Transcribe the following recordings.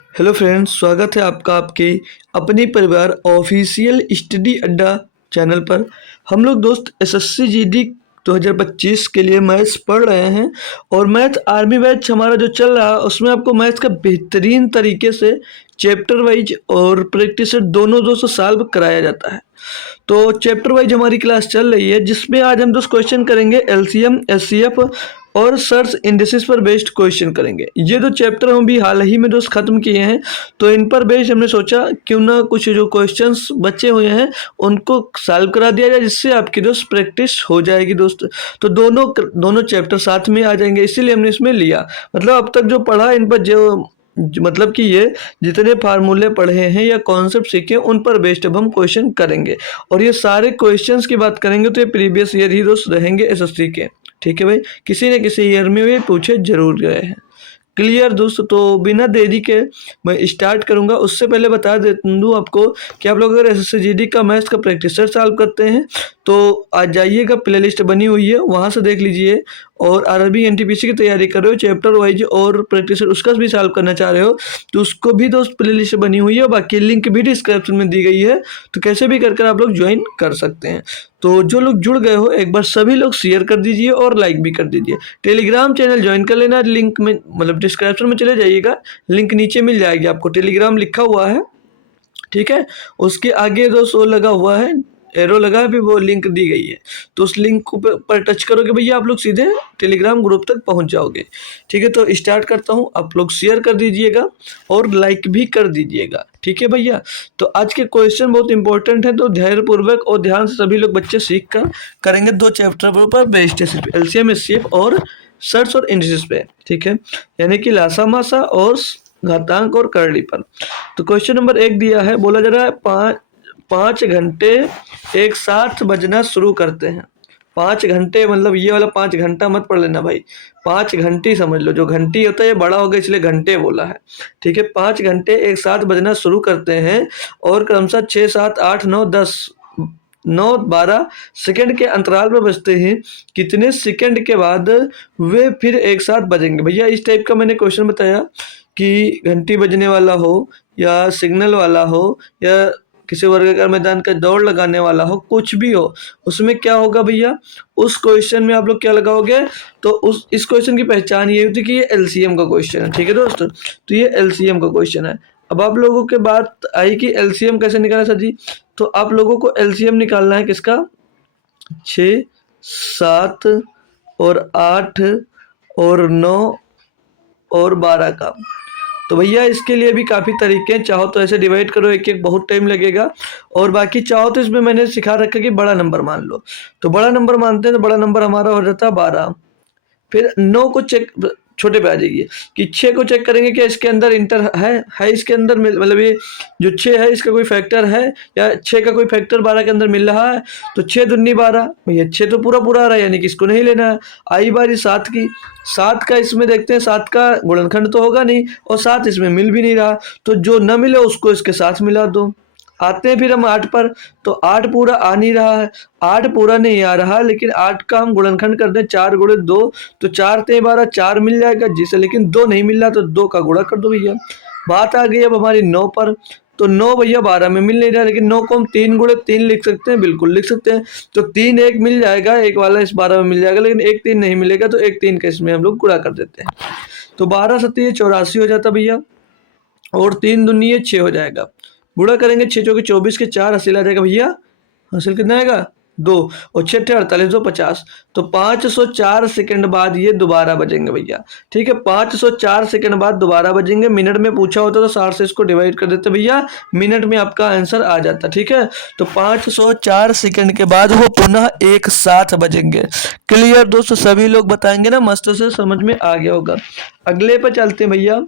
Hello friends, स्वागत है आपका आपके अपने परिवार ऑफिशियल स्टडी अड्डा चैनल पर। हम लोग दोस्त एसएससी जीडी 2025 के लिए मैथ्स पढ़ रहे हैं और मैथ आर्मी बैच हमारा जो चल रहा है उसमें आपको मैथ्स का बेहतरीन तरीके से चैप्टर वाइज और प्रैक्टिस दोनों दोस्तों सॉल्व कराया जाता है। तो चैप्टर वाइज हमारी क्लास चल रही है जिसमें आज हम 2 क्वेश्चन करेंगे, एलसीएम एचसीएफ और सर्च इंडिसेस पर बेस्ड क्वेश्चन करेंगे। ये दो चैप्टर हम भी हाल ही में दोस्त खत्म किए हैं, तो इन पर बेस्ड हमने सोचा क्यों ना कुछ जो क्वेश्चंस बचे हुए हैं उनको सॉल्व करा दिया जाए, जिससे आपकी दोस्त प्रैक्टिस हो जाएगी दोस्त। तो दोनों चैप्टर साथ में आ जाएंगे, इसीलिए हमने इसमें लिया। मतलब अब तक जो पढ़ा इन पर मतलब कि ये जितने फार्मूले पढ़े हैं या कॉन्सेप्ट सीखे उन पर बेस्ड अब हम क्वेश्चन करेंगे। और ये सारे क्वेश्चंस की बात करेंगे तो ये प्रीवियस ईयर ही दोस्त रहेंगे एसएससी के। ठीक है भाई, किसी न किसी ईयर में ये पूछे जरूर गए हैं। क्लियर दोस्त? तो बिना देरी के मैं स्टार्ट करूंगा। उससे पहले बता दूं आपको कि आप लोग अगर एसएससी जीडी का मैथ्स का प्रैक्टिसर सॉल्व करते हैं तो आज जाइएगा, प्लेलिस्ट बनी हुई है वहां से देख लीजिए। और आरआरबी एनटीपीसी की तैयारी कर रहे हो चैप्टर वाइज और प्रैक्टिसर उसका भी सॉल्व करना चाह रहे हो तो उसको भी दोस्त प्लेलिस्ट बनी हुई है, बाकी लिंक भी डिस्क्रिप्शन में दी गई है, तो कैसे भी कर आप लोग ज्वाइन कर सकते हैं। तो जो लोग जुड़ गए हो एक बार सभी लोग शेयर कर दीजिए और लाइक भी कर दीजिए। टेलीग्राम चैनल ज्वाइन कर लेना, लिंक में मतलब डिस्क्रिप्शन में चले जाइएगा, लिंक नीचे मिल जाएगी आपको, टेलीग्राम लिखा हुआ है। ठीक है, उसके आगे दोस्त वो लगा हुआ है, एरो लगा है, फिर वो लिंक दी गई है, तो उस लिंक पर टच करोगे भैया आप लोग सीधे टेलीग्राम ग्रुप तक पहुंच जाओगे। ठीक है, तो स्टार्ट करता हूं, आप लोग शेयर कर दीजिएगा और लाइक भी कर दीजिएगा। ठीक है भैया, तो आज के क्वेश्चन बहुत इंपॉर्टेंट है, तो धैर्यपूर्वक और ध्यान से सभी लोग बच्चे सीख कर करेंगे। दो चैप्टर पर बेस्ड है, सिर्फ एलसीएम एचसीएफ और सर्च और इंडिसेस पे। ठीक है, यानी कि लासा मासा और घातांक और करली पर। तो क्वेश्चन नंबर 1 दिया है, बोला जा रहा है पाँच घंटे एक साथ बजना शुरू करते हैं। 5 घंटे मतलब ये वाला 5 घंटा मत पढ़ लेना भाई, 5 घंटी समझ लो। जो घंटी होता है ये बड़ा हो गया इसलिए घंटे बोला है। ठीक है, 5 घंटे एक साथ बजना शुरू करते हैं और क्रमशः 6, 7, 8, 9, 10, 9, 12 सेकंड के अंतराल में बजते हैं। कितने सेकंड के बाद वे फिर एक साथ बजेंगे? भैया इस टाइप का मैंने क्वेश्चन बताया कि घंटी बजने वाला हो या सिग्नल वाला हो या किसी वर्गाकार मैदान का दौड़ लगाने वाला हो, कुछ भी हो, उसमें क्या होगा भैया, उस क्वेश्चन में आप लोग क्या लगाओगे? तो इस क्वेश्चन की पहचान ये होती है कि ये एलसीएम का क्वेश्चन है। ठीक है दोस्तों, तो ये एलसीएम का क्वेश्चन है। अब आप लोगों के बात आई कि एलसीएम कैसे निकाला सर जी, तो आप लोगों को एलसीएम निकालना है किसका? 6, 7 और 8 और 9 और 12 का। तो भैया इसके लिए भी काफ़ी तरीके हैं, चाहो तो ऐसे डिवाइड करो एक एक, बहुत टाइम लगेगा। और बाकी चाहो तो इसमें मैंने सिखा रखा कि बड़ा नंबर मान लो, तो बड़ा नंबर मानते हैं तो बड़ा नंबर हमारा हो जाता है 12। फिर 9 को चेक, छोटे पे आ जाइए कि 6 को चेक करेंगे क्या इसके अंदर इंटर है इसके अंदर मतलब ये जो 6 है इसका कोई फैक्टर है या 6 का कोई फैक्टर 12 के अंदर मिल रहा है? तो 6 दूनी 12, भैया 6 तो पूरा पूरा आ रहा है, यानी कि इसको नहीं लेना है। आई बारी 7 की, 7 का इसमें देखते हैं, 7 का गुणनखंड तो होगा नहीं और 7 इसमें मिल भी नहीं रहा, तो जो न मिले उसको इसके साथ मिला दो। आते हैं फिर हम 8 पर, तो 8 पूरा आ नहीं रहा है, 8 पूरा नहीं आ रहा, लेकिन 8 का हम गुणनखंड कर दें 4 गुणे 2, तो 4 ते 12, 4 मिल जाएगा जिसे, लेकिन 2 नहीं मिल रहा, तो 2 का गुणा कर दो भैया। बात आ गई अब हमारी 9 पर, तो 9 भैया 12 में मिल नहीं रहा, लेकिन 9 को हम 3 गुणे 3 लिख सकते हैं, बिल्कुल लिख सकते हैं। तो 3 एक मिल जाएगा, एक वाला इस 12 में मिल जाएगा, लेकिन 1 3 नहीं मिलेगा, तो 1 3 का इसमें हम लोग गुणा कर देते हैं। तो 12 7 84 हो जाता भैया, और 3 दूनी 6 हो जाएगा। गुणा करेंगे 6 चौके 24 के 4 हासिल आ जाएगा भैया, हासिल कितना आएगा 2 और 6 48 2 50, तो 504 सेकंड बाद ये दोबारा बजेंगे भैया। ठीक है, 504 सेकंड बाद दोबारा बजेंगे। मिनट में पूछा होता तो 60 से इसको डिवाइड कर देते भैया, मिनट में आपका आंसर आ जाता। ठीक है, तो 504 सेकंड के बाद वो पुनः एक साथ बजेंगे। क्लियर दोस्तों? सभी लोग बताएंगे ना, मस्त से समझ में आ गया होगा। अगले पर चलते हैं भैया।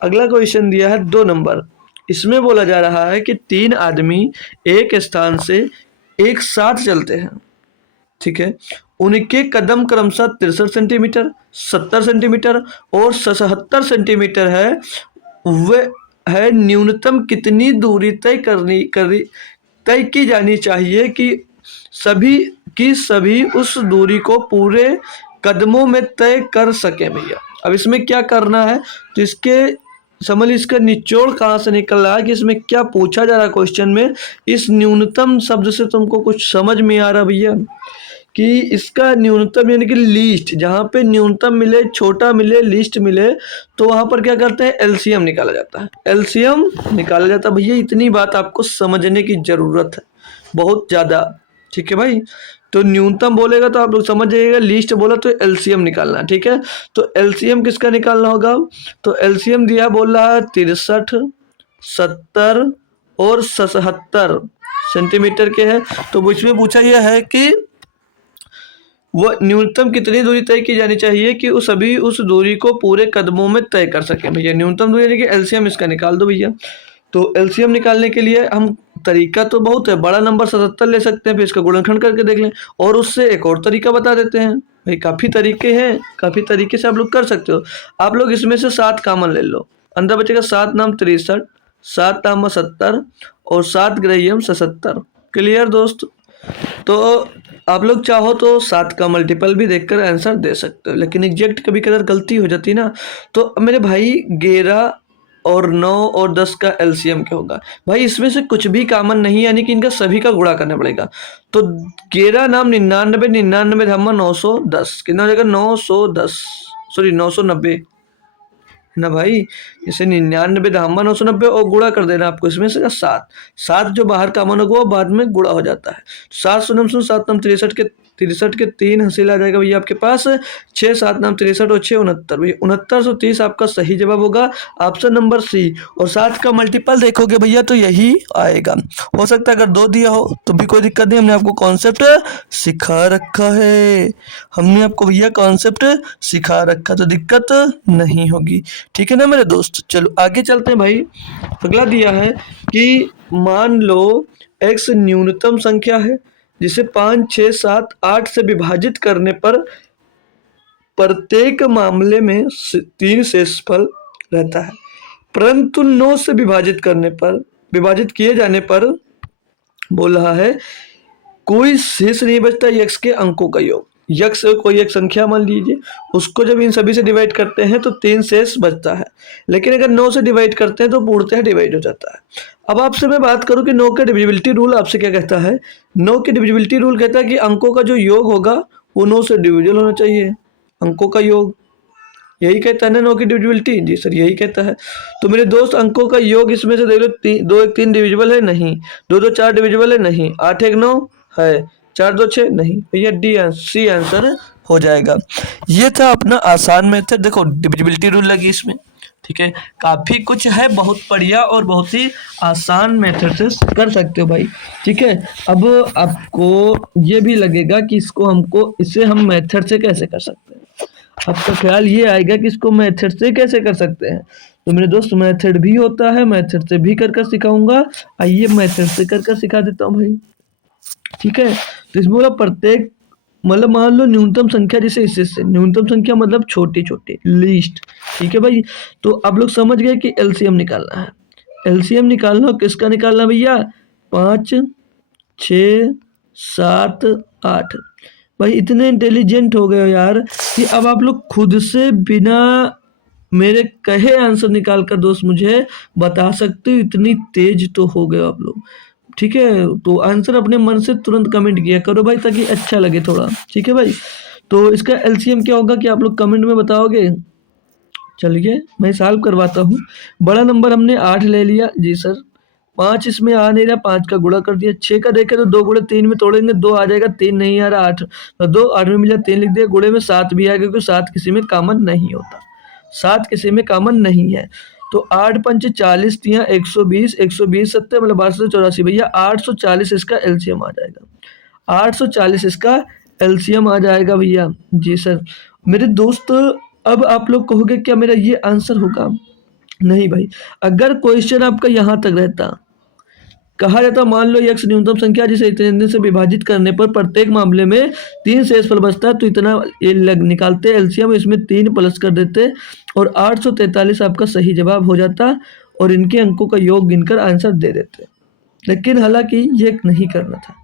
अगला क्वेश्चन दिया है 2 नंबर, इसमें बोला जा रहा है कि 3 आदमी एक स्थान से एक साथ चलते हैं। ठीक है, उनके कदम क्रमशः 63 सेंटीमीटर, 70 सेंटीमीटर और 77 सेंटीमीटर है। वह है न्यूनतम कितनी दूरी तय की जानी चाहिए कि सभी उस दूरी को पूरे कदमों में तय कर सके भैया। अब इसमें क्या करना है, तो इसके समझ लीजिए इसका निचोड़ कहाँ से निकल रहा है कि इसमें क्या पूछा जा रहा है क्वेश्चन में। इस न्यूनतम शब्द से तुमको कुछ समझ में आ रहा भैया कि इसका न्यूनतम यानी कि लीस्ट, जहाँ पे न्यूनतम मिले, छोटा मिले, लीस्ट मिले, तो वहाँ पर क्या करते हैं, एलसीएम निकाला जाता है। एलसीएम निकाला जाता है भैया, इतनी बात आपको समझने की ज़रूरत है बहुत ज़्यादा। ठीक है भाई, तो न्यूनतम बोलेगा तो आप लोग समझ जाइएगा, लीस्ट बोला तो एलसीएम निकालना। ठीक है, तो एलसीएम किसका निकालना होगा, तो एलसीएम दिया बोल रहा है 63, 70 और 77 सेंटीमीटर के है। तो इसमें पूछा यह है कि वह न्यूनतम कितनी दूरी तय की जानी चाहिए कि उस सभी उस दूरी को पूरे कदमों में तय कर सके। भैया न्यूनतम दूरी यानी कि एलसीएम इसका निकाल दो भैया। तो एलसीएम निकालने के लिए हम तरीका तो बहुत है, बड़ा नंबर 77 ले सकते हैं, फिर इसका गुणनखंड करके देख लें, और उससे एक और तरीका बता देते हैं। भाई काफ़ी तरीके हैं, काफ़ी तरीके से आप लोग कर सकते हो। आप लोग इसमें से 7 कॉमन ले लो, अंदर बचेगा 7 नाम 63, 7 नाम 70 और 7 ग्रहियम 77। क्लियर दोस्त। तो आप लोग चाहो तो 7 का मल्टीपल भी देखकर आंसर दे सकते हो, लेकिन एग्जैक्ट कभी कदर गलती हो जाती ना। तो मेरे भाई 11 और 9 और 10 का एलसीएम क्या होगा। भाई इसमें से कुछ भी कॉमन नहीं, यानी कि इनका सभी का गुणा करना पड़ेगा। तो 11 नाम 99, 99 धामा 910, कितना हो जाएगा 910, सॉरी 990 ना भाई। जैसे 99 धामा 990 और गुणा कर देना आपको इसमें से 7, 7 जो बाहर कॉमन होगा वो बाद में गुणा हो जाता है। 7 सुनम सुन 7 नाम 63 के 3 हासिल आ जाएगा भैया आपके पास। 6 7 नाम 63 और 6 69 भैया 6930 आपका सही जवाब होगा, ऑप्शन नंबर सी। और 7 का मल्टीपल देखोगे भैया तो यही आएगा। हो सकता है अगर 2 दिया हो तो भी कोई दिक्कत नहीं, हमने आपको कॉन्सेप्ट सिखा रखा है, हमने आपको भैया कॉन्सेप्ट सिखा रखा, तो दिक्कत नहीं होगी। ठीक है ना मेरे दोस्त, चलो आगे चलते हैं भाई। अगला दिया है कि मान लो x न्यूनतम संख्या है जिसे 5 6 7 8 से विभाजित करने पर प्रत्येक मामले में 3 शेषफल रहता है, परंतु 9 से विभाजित किए जाने पर बोल रहा है कोई शेष नहीं बचता यक्स के अंकों का योग। यक्स कोई एक संख्या मान लीजिए, उसको जब इन सभी से डिवाइड करते हैं तो 3 शेष बचता है, लेकिन अगर 9 से डिवाइड करते हैं तो पूर्णतः डिवाइड हो जाता है। अब आपसे मैं बात करूं कि 9 का डिविजिबिलिटी रूल आपसे क्या कहता है। 9 की डिविजिबिलिटी रूल कहता है कि अंकों का जो योग होगा वो 9 से डिविजिबल होना चाहिए, अंकों का योग। यही कहता है ना 9 की डिविजिबिलिटी, जी सर यही कहता है। तो मेरे दोस्त अंकों का योग इसमें से देख लो, 2 1 3 डिविजिबल है नहीं, 2 2 4 डिविजिबल है नहीं, 8 1 9 है, 4 2 6 नहीं, भैया डी सी आंसर हो जाएगा। ये था अपना आसान मेथड। देखो डिविजिबिलिटी रूल लगी इसमें, ठीक है, काफ़ी कुछ है, बहुत बढ़िया और बहुत ही आसान मेथड से कर सकते हो भाई। ठीक है, अब आपको ये भी लगेगा कि इसे हम मेथड से कैसे कर सकते हैं। आपका ख्याल ये आएगा कि इसको मेथड से कैसे कर सकते हैं। तो मेरे दोस्त मेथड भी होता है, मेथड से भी कर सिखाऊंगा। आइए मेथड से कर सिखा देता हूँ भाई। ठीक है, तो इसमें बोला प्रत्येक, मतलब मान लो न्यूनतम संख्या जैसे इससे न्यूनतम संख्या मतलब छोटी छोटी लीस्ट। ठीक है भाई, तो आप लोग समझ गए कि एलसीएम निकालना है। एलसीएम निकालना किसका निकालना भैया, 5 6 7 8। भाई इतने इंटेलिजेंट हो गए हो यार कि अब आप लोग खुद से बिना मेरे कहे आंसर निकाल कर दोस्त मुझे बता सकते हो, इतनी तेज तो हो गए आप लोग। ठीक है, तो आंसर अपने मन से तुरंत कमेंट किया करो भाई, ताकि अच्छा लगे थोड़ा। ठीक है भाई, तो इसका एलसीएम क्या होगा कि आप लोग कमेंट में बताओगे। चलिए मैं सॉल्व करवाता हूँ। बड़ा नंबर हमने 8 ले लिया, जी सर। 5 इसमें आ नहीं रहा, 5 का गुणा कर दिया। 6 का देखे तो 2 गुणे 3 में तोड़ेंगे, 2 आ जाएगा, 3 नहीं आ रहा, 8 तो 2 8 में मिला 3 लिख दिया। गुणे में 7 भी आएगा क्योंकि 7 किसी में कॉमन नहीं होता, 7 किसी में कॉमन नहीं है। तो 8 पंच 40 तिया 120, 120 सत्तर मतलब 884 भैया 840 इसका एलसीएम आ जाएगा, 840 इसका एलसीएम आ जाएगा भैया। जी सर। मेरे दोस्त अब आप लोग कहोगे क्या मेरा ये आंसर होगा, नहीं भाई। अगर क्वेश्चन आपका यहाँ तक रहता, कहा जाता मान लो x न्यूनतम संख्या जिसे इतने से विभाजित करने पर प्रत्येक मामले में 3 शेषफल बचता है, तो इतना निकालते एलसीएम, इसमें 3 प्लस कर देते और 843 आपका सही जवाब हो जाता और इनके अंकों का योग गिनकर आंसर दे देते। लेकिन हालांकि ये नहीं करना था,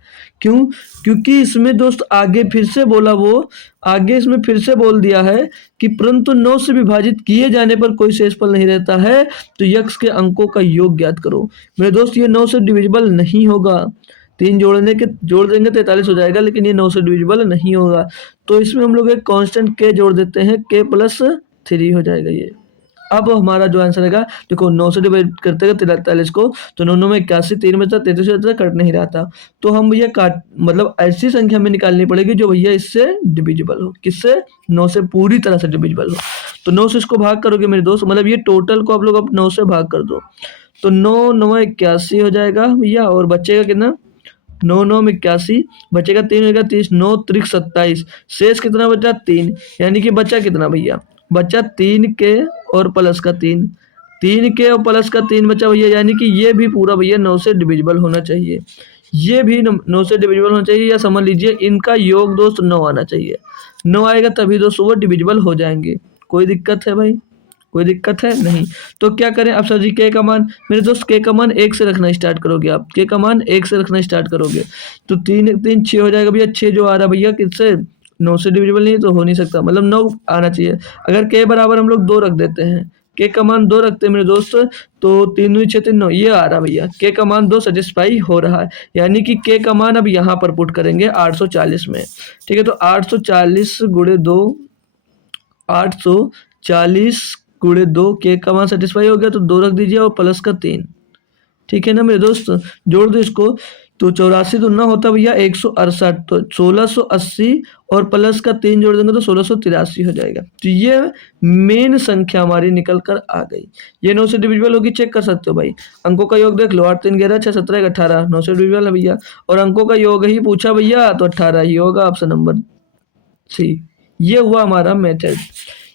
क्यों? क्योंकि इसमें दोस्त आगे फिर से बोला, वो आगे इसमें फिर से बोल दिया है कि परंतु 9 से विभाजित किए जाने पर कोई शेषफल नहीं रहता है, तो यक्ष के अंकों का योग ज्ञात करो। मेरे दोस्त ये 9 से डिविजिबल नहीं होगा, 3 जोड़ देंगे 43 हो जाएगा, लेकिन ये 9 से डिविजिबल नहीं होगा। तो इसमें हम लोग एक कांस्टेंट के जोड़ देते हैं, के प्लस 3 हो जाएगा ये। अब हमारा जो आंसर है, देखो 9 से डिवाइड करते हैं 43 को, तो 9 9 में 81, 3 में 33 होता है, कट नहीं रहा था। तो हम भैया काट मतलब ऐसी संख्या में निकालनी पड़ेगी जो भैया इससे डिविजिबल हो। किससे? 9 से पूरी तरह से डिविजिबल हो। तो 9 से इसको भाग करोगे मेरे दोस्त, मतलब ये टोटल को आप लोग अब 9 से भाग कर दो, तो 9 9 81 हो जाएगा भैया, और बचेगा कितना? 9 9 में 81, बचेगा 3 होगा 30, 9 त्रिक 27, शेष कितना बचा? 3। यानी कि बचा कितना भैया? बचा 3 के और प्लस का 3, 3 के और प्लस का 3 बचा भैया, यानी कि ये भी पूरा भैया 9 से डिविजिबल होना चाहिए। ये भी 9 से डिविजिबल होना चाहिए, या समझ लीजिए इनका योग दोस्त 9 आना चाहिए। 9 आएगा तभी दोस्त वो डिविजिबल हो जाएंगे। कोई दिक्कत है भाई? कोई दिक्कत है? नहीं। तो क्या करें अब सर जी? के का मान मेरे दोस्त, के का मान 1 से रखना स्टार्ट करोगे आप, के का मान 1 से रखना स्टार्ट करोगे, तो 3 3 6 हो जाएगा भैया। 6 जो आ रहा भैया किससे? 9 से डिविजिबल नहीं तो हो नहीं सकता, मतलब 9 आना चाहिए। अगर के बराबर हम लोग 2 रख देते हैं, के का मान 2 रखते हैं मेरे दोस्त, तो 3 दूनी 6 3 9 ये आ रहा भैया, के का मान 2 सेटिस्फाई हो रहा है। यानी कि के का मान अब यहाँ पर पुट करेंगे 840 में। ठीक है, तो 840 गुणे 2, 840 गुणे 2, के का मान सेटिस्फाई हो गया तो 2 रख दीजिए और प्लस का 3। ठीक है ना मेरे दोस्त? जोड़ दो इसको, तो 84 दुना होता भैया 168, तो 1680 और प्लस का 3 जोड़ देंगे तो 1683 हो जाएगा। तो ये मेन संख्या हमारी निकल कर आ गई। ये 9 से डिविजिबल होगी, चेक कर सकते हो भाई। अंकों का योग देख लो, 8 3 11 6 17 18, 9 से डिविजिबल है भैया। और अंकों का योग ही पूछा भैया, तो 18 ही होगा ऑप्शन नंबर सी। ये हुआ हमारा मेथड,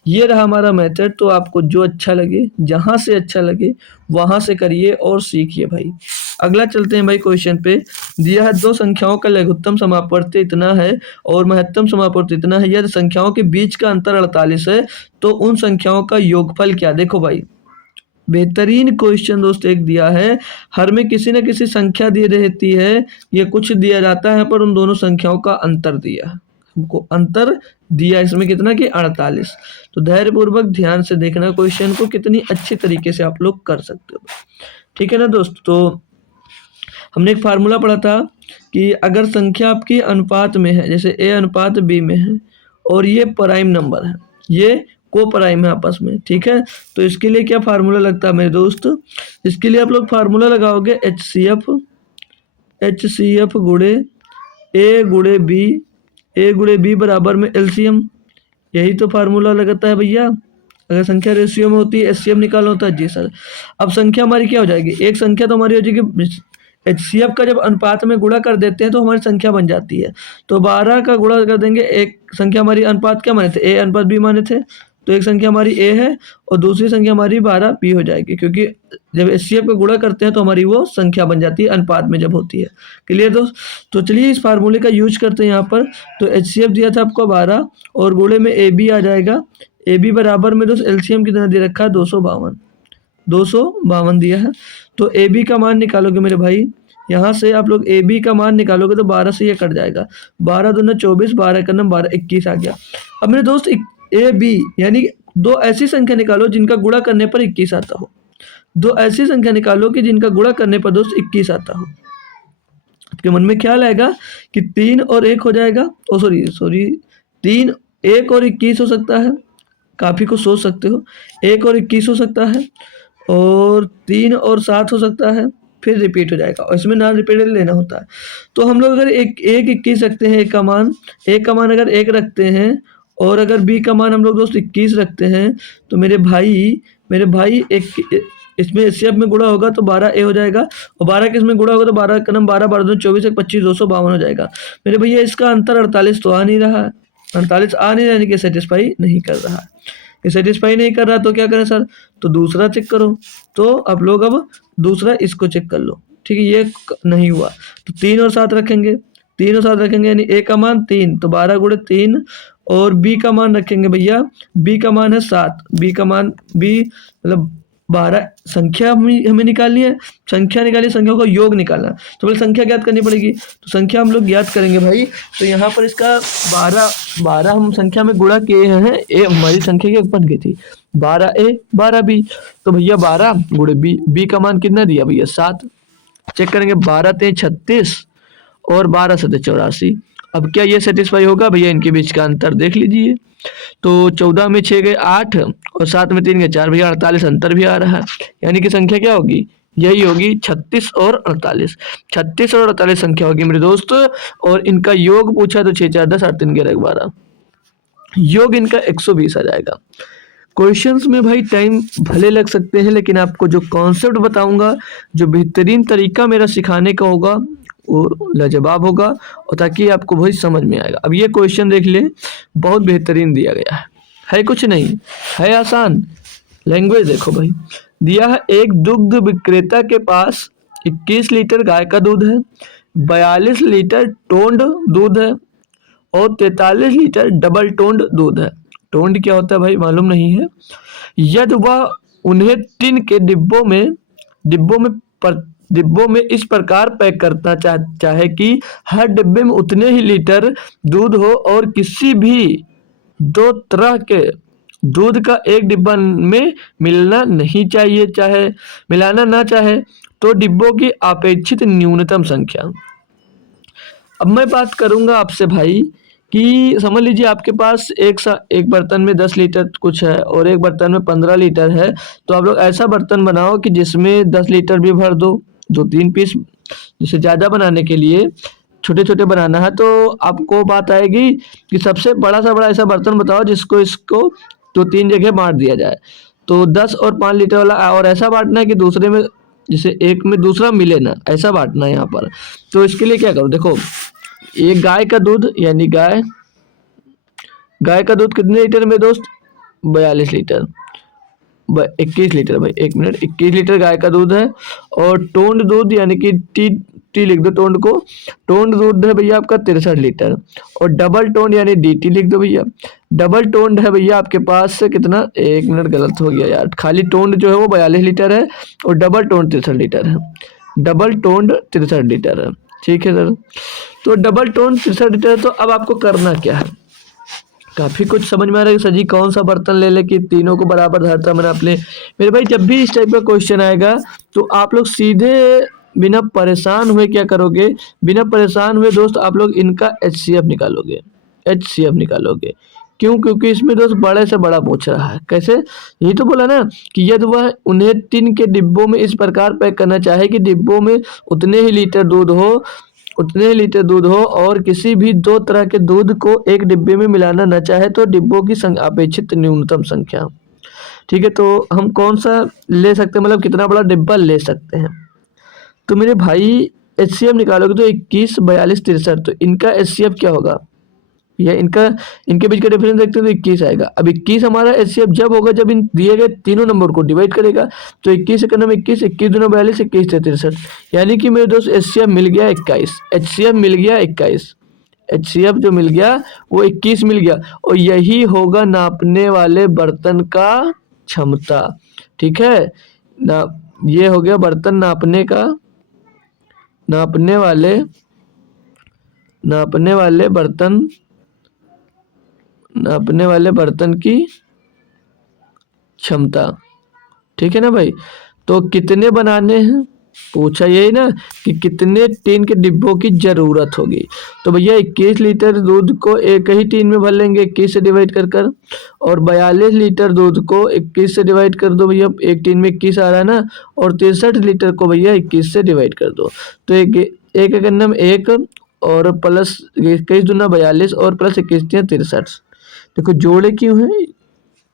ये रहा हमारा मेथड। तो आपको जो अच्छा लगे, जहाँ से अच्छा लगे वहाँ से करिए और सीखिए भाई। अगला चलते हैं भाई क्वेश्चन पे। दिया है 2 संख्याओं का लघुत्तम समापवर्ती इतना है और महत्तम समापवर्ती इतना है, यदि संख्याओं के बीच का अंतर 48 है तो उन संख्याओं का योगफल क्या? देखो भाई, बेहतरीन क्वेश्चन दोस्त एक दिया है। हर में किसी न किसी संख्या दी रहती है, ये कुछ दिया जाता है, पर उन दोनों संख्याओं का अंतर दिया है। हमको अंतर दिया इसमें कितना कि 48। तो धैर्यपूर्वक ध्यान से देखना क्वेश्चन को, कितनी अच्छी तरीके से आप लोग कर सकते हो। ठीक है ना दोस्त? तो हमने एक फार्मूला पढ़ा था कि अगर संख्या आपकी अनुपात में है, जैसे ए अनुपात बी में है, और ये प्राइम नंबर है, ये को प्राइम है आपस में, ठीक है, तो इसके लिए क्या फार्मूला लगता है मेरे दोस्त? इसके लिए आप लोग फार्मूला लगाओगे एच सी एफ गुणे ए गुणे बी बराबर में एलसीएम। यही तो फार्मूला लगता है भैया। अगर संख्या रेशियो में होती है एचसीएफ निकालना होता है। जी सर। अब संख्या हमारी क्या हो जाएगी? एक संख्या तो हमारी हो जाएगी, एचसीएफ का जब अनुपात में गुणा कर देते हैं तो हमारी संख्या बन जाती है। तो 12 का गुणा कर देंगे, एक संख्या हमारी अनुपात क्या माने थे? ए अनुपात बी माने थे, तो एक संख्या हमारी ए है और दूसरी संख्या हमारी 12 बी हो जाएगी, क्योंकि जब एचसीएफ का गुणा करते हैं तो हमारी वो संख्या बन जाती है अनुपात में जब होती है। क्लियर दोस्त? तो चलिए इस फार्मूले का यूज करते हैं यहाँ पर। तो एचसीएफ दिया था आपको 12 और गुणे में ए बी आ जाएगा। ए बी बराबर में दोस्त एलसीएम कितना दे रखा है? 252 दिया है। तो ए बी का मान निकालोगे मेरे भाई, यहाँ से आप लोग ए बी का मान निकालोगे तो 12 से ये कट जाएगा, 12 दूना 24, 12 का 12 21 आ गया। अब मेरे दोस्त ए बी यानी 2 ऐसी संख्या निकालो जिनका गुणा करने पर 21 आता हो। 2 ऐसी संख्या निकालो कि जिनका गुणा करने पर दोस्त 21 आता हो। आपके मन में ख्याल आएगा कि 3 और 1 हो जाएगा, ओ सॉरी 3 1 और 21 हो सकता है, काफ़ी को सोच सकते हो। 1 और 21 हो सकता है और 3 और 7 हो सकता है, फिर रिपीट हो जाएगा और इसमें नॉन रिपीटेड लेना होता है। तो हम लोग अगर एक 21 रखते हैं, एक का मान अगर 1 रखते हैं और अगर बी का मान हम लोग दोस्त 21 रखते हैं, तो मेरे भाई एक इसमें एचसीएफ में गुणा होगा तो 12 ए हो जाएगा और 12 किस में गुणा होगा तो 12 का 12 12 24 1 25 252 हो जाएगा। मेरे भैया इसका अंतर 48 तो आ नहीं रहा है, 48 आ नहीं रहने के सेटिस्फाई नहीं कर रहा है। ये सेटिस्फाई नहीं कर रहा तो क्या करें सर? तो दूसरा चेक करो। तो आप लोग अब दूसरा इसको चेक कर लो। ठीक है, ये नहीं हुआ तो 3 और 7 रखेंगे, 3 और 7 रखेंगे यानी ए का मान 3, तो 12 गुणे 3 और बी का मान रखेंगे भैया, बी का मान है 7, बी का मान बी मतलब 12 संख्या हमें निकालनी है, संख्या निकाली, संख्या का योग निकालना। तो पहले संख्या ज्ञात करनी पड़ेगी, तो संख्या हम लोग ज्ञात करेंगे भाई। तो यहाँ पर इसका 12 हम संख्या में गुणा किए हैं, ए हमारी संख्या की बन गई थी 12A 12B। तो भैया 12 गुणे बी का मान कितना दिया भैया 7। चेक करेंगे 12 × 36 और 12 × 84। अब क्या ये सेटिस्फाई होगा भैया? इनके बीच का अंतर देख लीजिए। तो 14 में 6 गए 8 और 7 में 3 गए 4, भैया 48 अंतर भी आ रहा है। यानी कि संख्या क्या होगी? यही होगी 36 और 48। 36 और 48 संख्या होगी मेरे दोस्त। और इनका योग पूछा तो 6 4 10 8 3 11 12, योग इनका 120 आ जाएगा। क्वेश्चंस में भाई टाइम भले लग सकते हैं, लेकिन आपको जो कॉन्सेप्ट बताऊंगा, जो बेहतरीन तरीका मेरा सिखाने का होगा वो लाजवाब होगा, और ताकि आपको वही समझ में आएगा। अब ये क्वेश्चन देख ले, बहुत बेहतरीन दिया गया है कुछ नहीं है, आसान। लैंग्वेज देखो भाई, दिया है एक दुग्ध विक्रेता के पास 21 लीटर गाय का दूध है, 42 लीटर टोंड दूध है और 43 लीटर डबल टोंड दूध है। टोंड क्या होता है भाई मालूम नहीं है। यदि वह उन्हें टिन के डिब्बों में इस प्रकार पैक करना चाहे कि हर डिब्बे में उतने ही लीटर दूध हो और किसी भी दो तरह के दूध का एक डिब्बा में मिलाना ना चाहे तो डिब्बों की अपेक्षित न्यूनतम संख्या। अब मैं बात करूंगा आपसे भाई कि समझ लीजिए आपके पास एक बर्तन में 10 लीटर कुछ है और एक बर्तन में 15 लीटर है। तो आप लोग ऐसा बर्तन बनाओ कि जिसमें 10 लीटर भी भर दो, 2-3 पीस। जिसे ज़्यादा बनाने के लिए छोटे छोटे बनाना है तो आपको बात आएगी कि सबसे बड़ा ऐसा बर्तन बताओ जिसको इसको 2-3 जगह बांट दिया जाए। तो 10 और 5 लीटर वाला, और ऐसा बांटना है कि दूसरे में जैसे एक में दूसरा मिले ना, ऐसा बांटना है यहाँ पर। तो इसके लिए क्या करो, देखो एक गाय का दूध, यानी गाय का दूध कितने लीटर में दोस्त? 42 लीटर, 21 लीटर भाई, 1 मिनट, 21 लीटर गाय का दूध है। और टोंड दूध यानी कि टी लिख दो टोंड को, टोंड दूध है भैया आपका 63 लीटर। और डबल टोंड यानी dt लिख दो भैया। डबल टोंड है भैया आपके पास से कितना, 1 मिनट गलत हो गया यार, खाली टोंड जो है वो 42 लीटर है और डबल टोंड 63 लीटर है। डबल टोंड 63 लीटर है, ठीक है सर। तो डबल टोन 63 लीटर। तो अब आपको करना क्या है, काफ़ी कुछ समझ में आ रहा है कि सर जी कौन सा बर्तन ले ले कि तीनों को बराबर धरता मैंने अपने। मेरे भाई जब भी इस टाइप का क्वेश्चन आएगा तो आप लोग सीधे बिना परेशान हुए क्या करोगे, बिना परेशान हुए दोस्त आप लोग इनका HCF निकालोगे। क्यों? क्योंकि इसमें दोस्त बड़े से बड़ा पूछ रहा है। कैसे? यही तो बोला ना कि यदि वह उन्हें टिन के डिब्बों में इस प्रकार पैक करना चाहे कि डिब्बों में उतने ही लीटर दूध हो और किसी भी दो तरह के दूध को एक डिब्बे में मिलाना न चाहे तो डिब्बों की अपेक्षित न्यूनतम संख्या। ठीक है, तो हम कौन सा ले सकते हैं, मतलब कितना बड़ा डिब्बा ले सकते हैं। तो मेरे भाई HCF निकालोगे तो 21, 42, 63। तो इनका HCF क्या होगा, या इनके बीच का डिफरेंस देखते हैं तो 21 आएगा। अब 21 हमारा HCF जब होगा जब इन दिए गए तीनों नंबर को डिवाइड करेगा। तो 21 से 21, 21 दूना 42, 21 से 63, यानी कि मेरे दोस्त HCF मिल गया 21। HCF मिल गया 21, HCF जो मिल गया वो 21 मिल गया। और यही होगा नापने वाले बर्तन का क्षमता। ठीक है ना, ये हो गया बर्तन नापने वाले बर्तन की क्षमता। ठीक है ना भाई। तो कितने बनाने हैं पूछा, यही ना कि कितने टीन के डिब्बों की जरूरत होगी। तो भैया 21 लीटर दूध को एक ही टीन में भर लेंगे 21 से डिवाइड कर और 42 लीटर दूध को 21 से डिवाइड कर दो भैया, एक टीन में 21 आ रहा है ना। और 63 लीटर को भैया 21 से डिवाइड कर दो। तो एक करना में 1 और प्लस 21 दूना 42 और प्लस 21 63। देखो जोड़े क्यों हैं,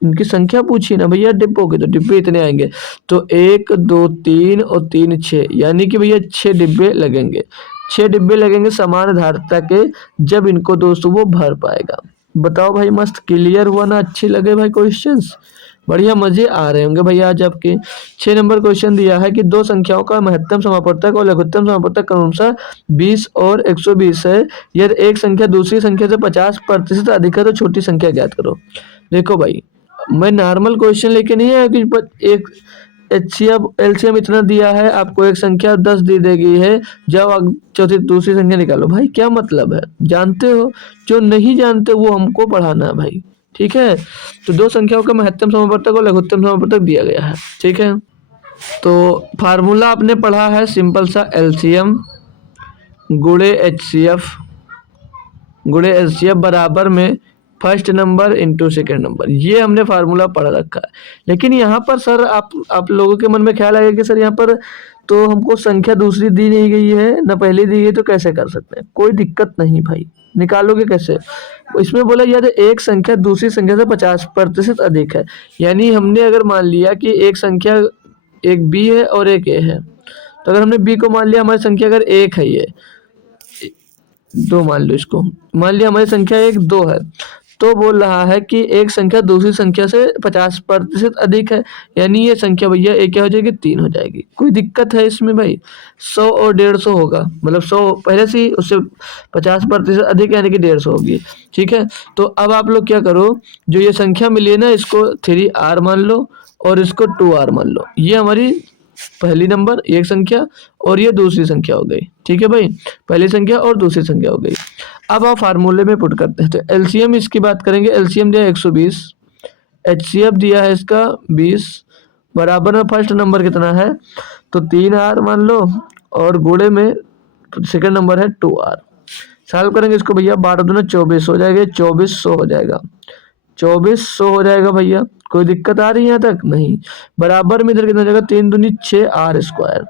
इनकी संख्या पूछी ना भैया डिब्बों के, तो डिब्बे इतने आएंगे। तो 1 2 3 और 3 6, यानी कि भैया 6 डिब्बे लगेंगे। 6 डिब्बे लगेंगे समान धारिता के, जब इनको दोस्तों वो भर पाएगा। बताओ भाई, मस्त क्लियर हुआ ना, अच्छे लगे भाई क्वेश्चंस, बढ़िया मजे आ रहे होंगे भैया आज आपके। 6 नंबर क्वेश्चन दिया है कि दो संख्याओं का महत्तम समापवर्तक और लघुत्तम समापवर्तक क्रमशः 20 और 120 है। यदि एक संख्या दूसरी संख्या से 50% अधिक है तो छोटी संख्या ज्ञात करो। देखो भाई, मैं नॉर्मल क्वेश्चन लेके नहीं आया कि एलसीएम इतना दिया है आपको, एक संख्या 10 दी दी गई है, जब चौथी दूसरी संख्या निकालो। भाई क्या मतलब है, जानते हो? जो नहीं जानते वो हमको पढ़ाना है भाई, ठीक है। तो दो संख्याओं का महत्तम समापवर्तक और लघुत्तम समापवर्तक दिया गया है, ठीक है। तो फार्मूला आपने पढ़ा है सिंपल सा, एलसीएम गुणे एचसीएफ गुणे एचसीएफ बराबर में first number into second number, ये हमने फार्मूला पढ़ रखा है। लेकिन यहाँ पर सर आप लोगों के मन में ख्याल आएगा कि सर यहाँ पर तो हमको संख्या दूसरी दी नहीं गई है ना पहली दी गई है, तो कैसे कर सकते हैं? कोई दिक्कत नहीं भाई, निकालोगे कैसे? इसमें बोला गया था एक संख्या दूसरी संख्या से 50% अधिक है। यानी हमने अगर मान लिया कि एक संख्या, एक बी है और एक ए है, तो अगर हमने बी को मान लिया हमारी संख्या अगर एक है, ये दो मान लो, इसको मान लिया हमारी संख्या एक दो है, तो बोल रहा है कि एक संख्या दूसरी संख्या से 50% अधिक है, यानी ये संख्या भैया एक क्या हो जाएगी, 3 हो जाएगी। कोई दिक्कत है इसमें भाई? 100 और 150 होगा, मतलब 100 पहले से ही, उससे 50% अधिक यानी कि 150 होगी, ठीक है। तो अब आप लोग क्या करो, जो ये संख्या मिली है ना, इसको 3r मान लो और इसको 2r मान लो। ये हमारी पहली नंबर एक संख्या और ये दूसरी संख्या हो गई, ठीक है भाई, पहली संख्या और दूसरी संख्या हो गई। अब आप फार्मूले में पुट करते हैं, तो एलसीएम इसकी बात करेंगे। एलसीएम दिया 120, एचसीएफ दिया है इसका 20, बराबर में फर्स्ट नंबर कितना है, तो 3r मान लो और गुणे में सेकंड नंबर है 2r। सॉल्व करेंगे इसको भैया, 12 दूना 24 हो जाएगा, 2400 हो जाएगा, 2400 हो जाएगा भैया। कोई दिक्कत आ रही है यहाँ तक? नहीं। बराबर में इधर कितना हो जाएगा, 3 दूनी 6r स्क्वायर,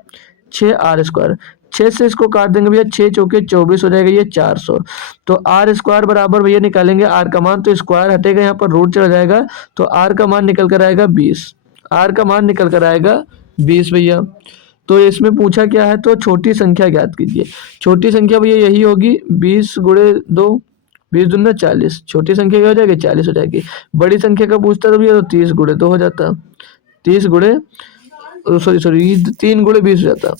6r स्क्वायर, 6 से इसको काट देंगे भैया, 6 चौके 24 हो जाएगा, ये 400। तो आर स्क्वायर बराबर भैया निकालेंगे आर का मान, तो स्क्वायर हटेगा, यहाँ पर रूट चढ़ जाएगा, तो आर का मान निकल कर आएगा 20, आर का मान निकल कर आएगा 20 भैया। तो इसमें पूछा क्या है, तो छोटी संख्या ज्ञात कीजिए। छोटी संख्या भैया यही होगी 20 गुणे 2, 20 दूना 40, छोटी संख्या क्या हो जाएगी, 40 हो जाएगी। बड़ी संख्या का पूछता तो भैया तो 30 गुणे 2 हो जाता, 30 गुणे सॉरी 3 गुणे 20 हो जाता,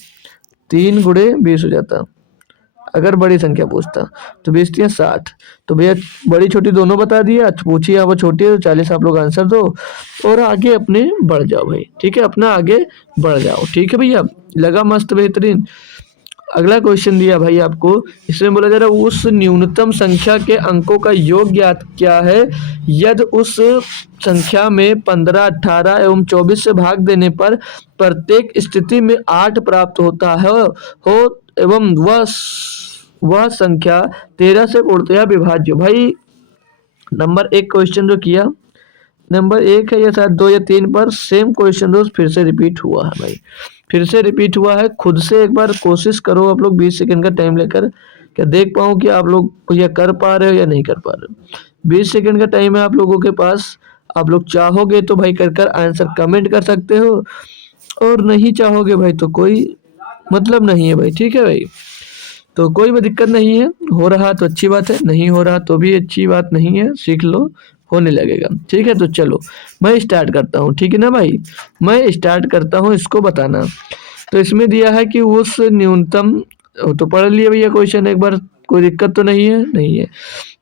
3 गुणे 20 हो जाता अगर बड़ी संख्या पूछता। तो 20 या 60, तो भैया बड़ी छोटी दोनों बता दिया, पूछिए आप छोटी है तो 40 आप लोग आंसर दो और आगे अपने बढ़ जाओ भाई, ठीक है, अपना आगे बढ़ जाओ, ठीक है भैया। लगा मस्त बेहतरीन। अगला क्वेश्चन दिया भाई आपको, इसमें बोला जा रहा है उस न्यूनतम संख्या के अंकों का योग ज्ञात क्या है यदि उस संख्या में 15, 18 एवं 24 से भाग देने पर प्रत्येक स्थिति में 8 प्राप्त होता है हो एवं वह संख्या 13 से पूर्णतया विभाज्य। भाई नंबर 1 क्वेश्चन जो किया, नंबर 1 है या शायद 2 या 3 पर सेम क्वेश्चन दोस्त फिर से रिपीट हुआ है भाई, फिर से रिपीट हुआ है। खुद से एक बार कोशिश करो आप लोग 20 सेकंड का टाइम लेकर, क्या देख पाऊँ कि आप लोग या कर पा रहे हो या नहीं कर पा रहे हो। 20 सेकंड का टाइम है आप लोगों के पास, आप लोग चाहोगे तो भाई कर आंसर कमेंट कर सकते हो और नहीं चाहोगे भाई तो कोई मतलब नहीं है भाई, ठीक है भाई। तो कोई भी दिक्कत नहीं है, हो रहा तो अच्छी बात है, नहीं हो रहा तो भी अच्छी बात नहीं है, सीख लो, होने लगेगा, ठीक है। तो चलो मैं स्टार्ट करता हूँ, ठीक है ना भाई, मैं स्टार्ट करता हूँ इसको बताना। तो इसमें दिया है कि उस न्यूनतम, तो पढ़ लिया भैया क्वेश्चन एक बार, कोई दिक्कत तो नहीं है, नहीं है।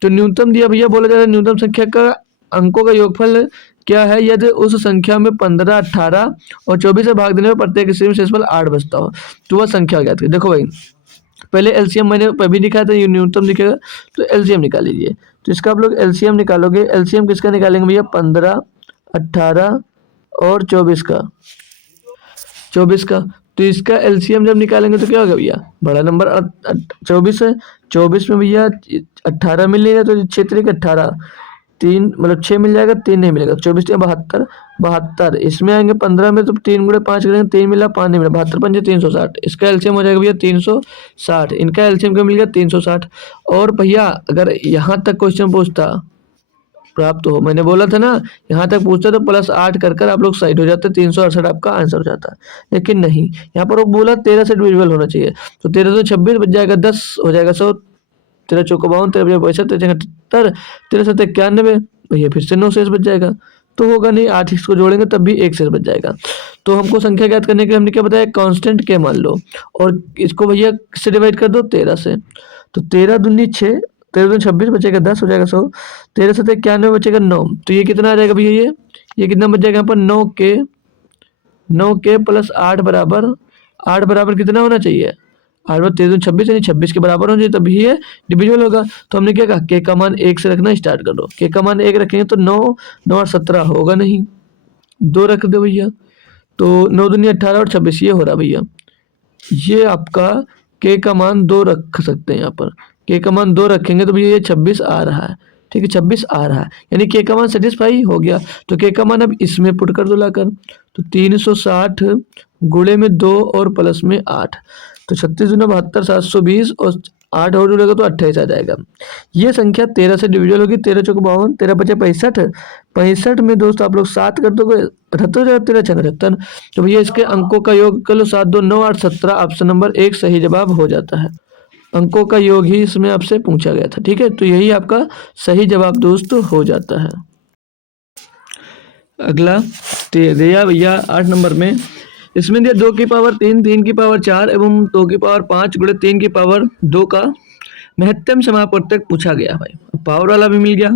तो न्यूनतम दिया भैया, बोला जा रहा है न्यूनतम संख्या का अंकों का योगफल क्या है यदि उस संख्या में 15, 18 और 24 से भाग देने में प्रत्येक स्थिति में शेषफल 8 बचता हो, तो वह संख्या ज्ञात कीजिए। देखो भाई पहले एलसीएम मैंने अभी लिखा था, ये न्यूनतम लिखेगा, तो एलसीएम निकाल लीजिए। तो इसका आप लोग एलसीएम निकालोगे, एलसीएम किसका निकालेंगे भैया, 15, 18 और 24 का, 24 का। तो इसका एलसीएम जब निकालेंगे तो क्या होगा भैया, बड़ा नंबर 24 है, 24 में भैया 18 मिलेगा, तो 6 के 18, 3 मतलब 6 मिल जाएगा, 3 नहीं मिलेगा, 24 या 72, 72 इसमें आएंगे 15 में, तो 3 गुणे 5 करेंगे, 3 मिला 5 नहीं मिला, 72 पंजे 360, इसका एलसीएम हो जाएगा भैया 360, इनका एलसीएम क्या मिल गया 360। और भैया अगर यहाँ तक क्वेश्चन पूछता प्राप्त हो, मैंने बोला था ना यहाँ तक पूछता तो +8 कर आप लोग साइड हो जाते, 368 आपका आंसर हो जाता, लेकिन नहीं, यहाँ पर वो बोला 13 से डिविजिबल होना चाहिए, तो 13 तो 26 बच जाएगा, 10 हो जाएगा 100, 13 चौको 52, 13 62, 13 78, 13 7 91 भैया, फिर से 9 शेष बच जाएगा, तो होगा नहीं, 8 इसको जोड़ेंगे तब भी 1 शेष बच जाएगा। तो हमको संख्या ज्ञात करने के लिए हमने क्या बताया, कांस्टेंट के मान लो और इसको भैया किससे डिवाइड कर दो, 13 से, तो 13 दूनी 6, 13 दूनी 26 बचेगा 10 हो जाएगा 100, 13 से 91 बचेगा 9, तो ये कितना आ जाएगा भैया, ये कितना बच जाएगा यहाँ पर 9 के 9k प्लस 8 बराबर कितना होना चाहिए? 8 बराबर 13 26, यानी 26 के बराबर होना चाहिए, तभी ये डिविजिबल होगा। तो हमने क्या कहा, k का मान 1 से रखना स्टार्ट कर दो। k का मान 1 रखेंगे तो 9 9 और 17 होगा नहीं, 2 रख दो भैया। तो 9 दूनी 18 और 26 ये हो रहा भैया। ये आपका k का मान 2 रख सकते हैं यहाँ पर। k का मान 2 रखेंगे तो भैया ये 26 आ रहा है। ठीक है, 26 आ रहा है, यानी k का मान सेटिस्फाई हो गया। तो k का मान अब इसमें पुट कर दो लाकर। तो 360 गुणे में 2 और प्लस में 8, तो 36 दूना 72, 720 और 8 और जुड़ेगा तो 28 आ जाएगा। ये संख्या 13 से डिविजल होगी। 13 चौक 52, 13 बचे 65, 65 में दोस्त आप लोग 7 कर दोगे 78 हो जाएगा, 13 छः 78। तो भैया इसके अंकों का योग कर लो, 7 2 9 8 17। ऑप्शन नंबर 1 सही जवाब हो जाता है। अंकों का योग ही इसमें आपसे पूछा गया था। ठीक है, तो यही आपका सही जवाब दोस्त हो जाता है। अगला दिया भैया 8 नंबर में, इसमें दिया 2 की पावर 3, 3 की पावर 4 एवं 2 की पावर 5 गुणे 3 की पावर 2 का महत्तम समापवर्तक पूछा गया। भाई पावर वाला भी मिल गया,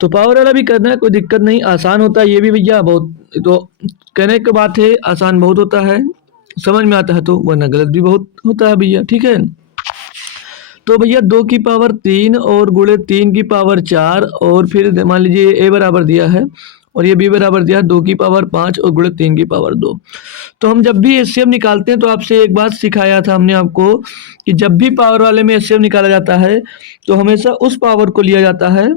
तो पावर वाला भी करना है, कोई दिक्कत नहीं, आसान होता है ये भी भैया बहुत। तो कहने की बात है, आसान बहुत होता है, समझ में आता है तो, वरना गलत भी बहुत होता है भैया। ठीक है, तो भैया 2 की पावर 3 और गुणे 3 की पावर 4 और फिर मान लीजिए ए बराबर दिया है और ये बी बराबर दिया है 2 की पावर 5 और गुणे 3 की पावर 2। तो हम जब भी एचसीएफ निकालते हैं तो आपसे एक बात सिखाया था हमने आपको कि जब भी पावर वाले में एचसीएफ निकाला जाता है तो हमेशा उस पावर को लिया जाता है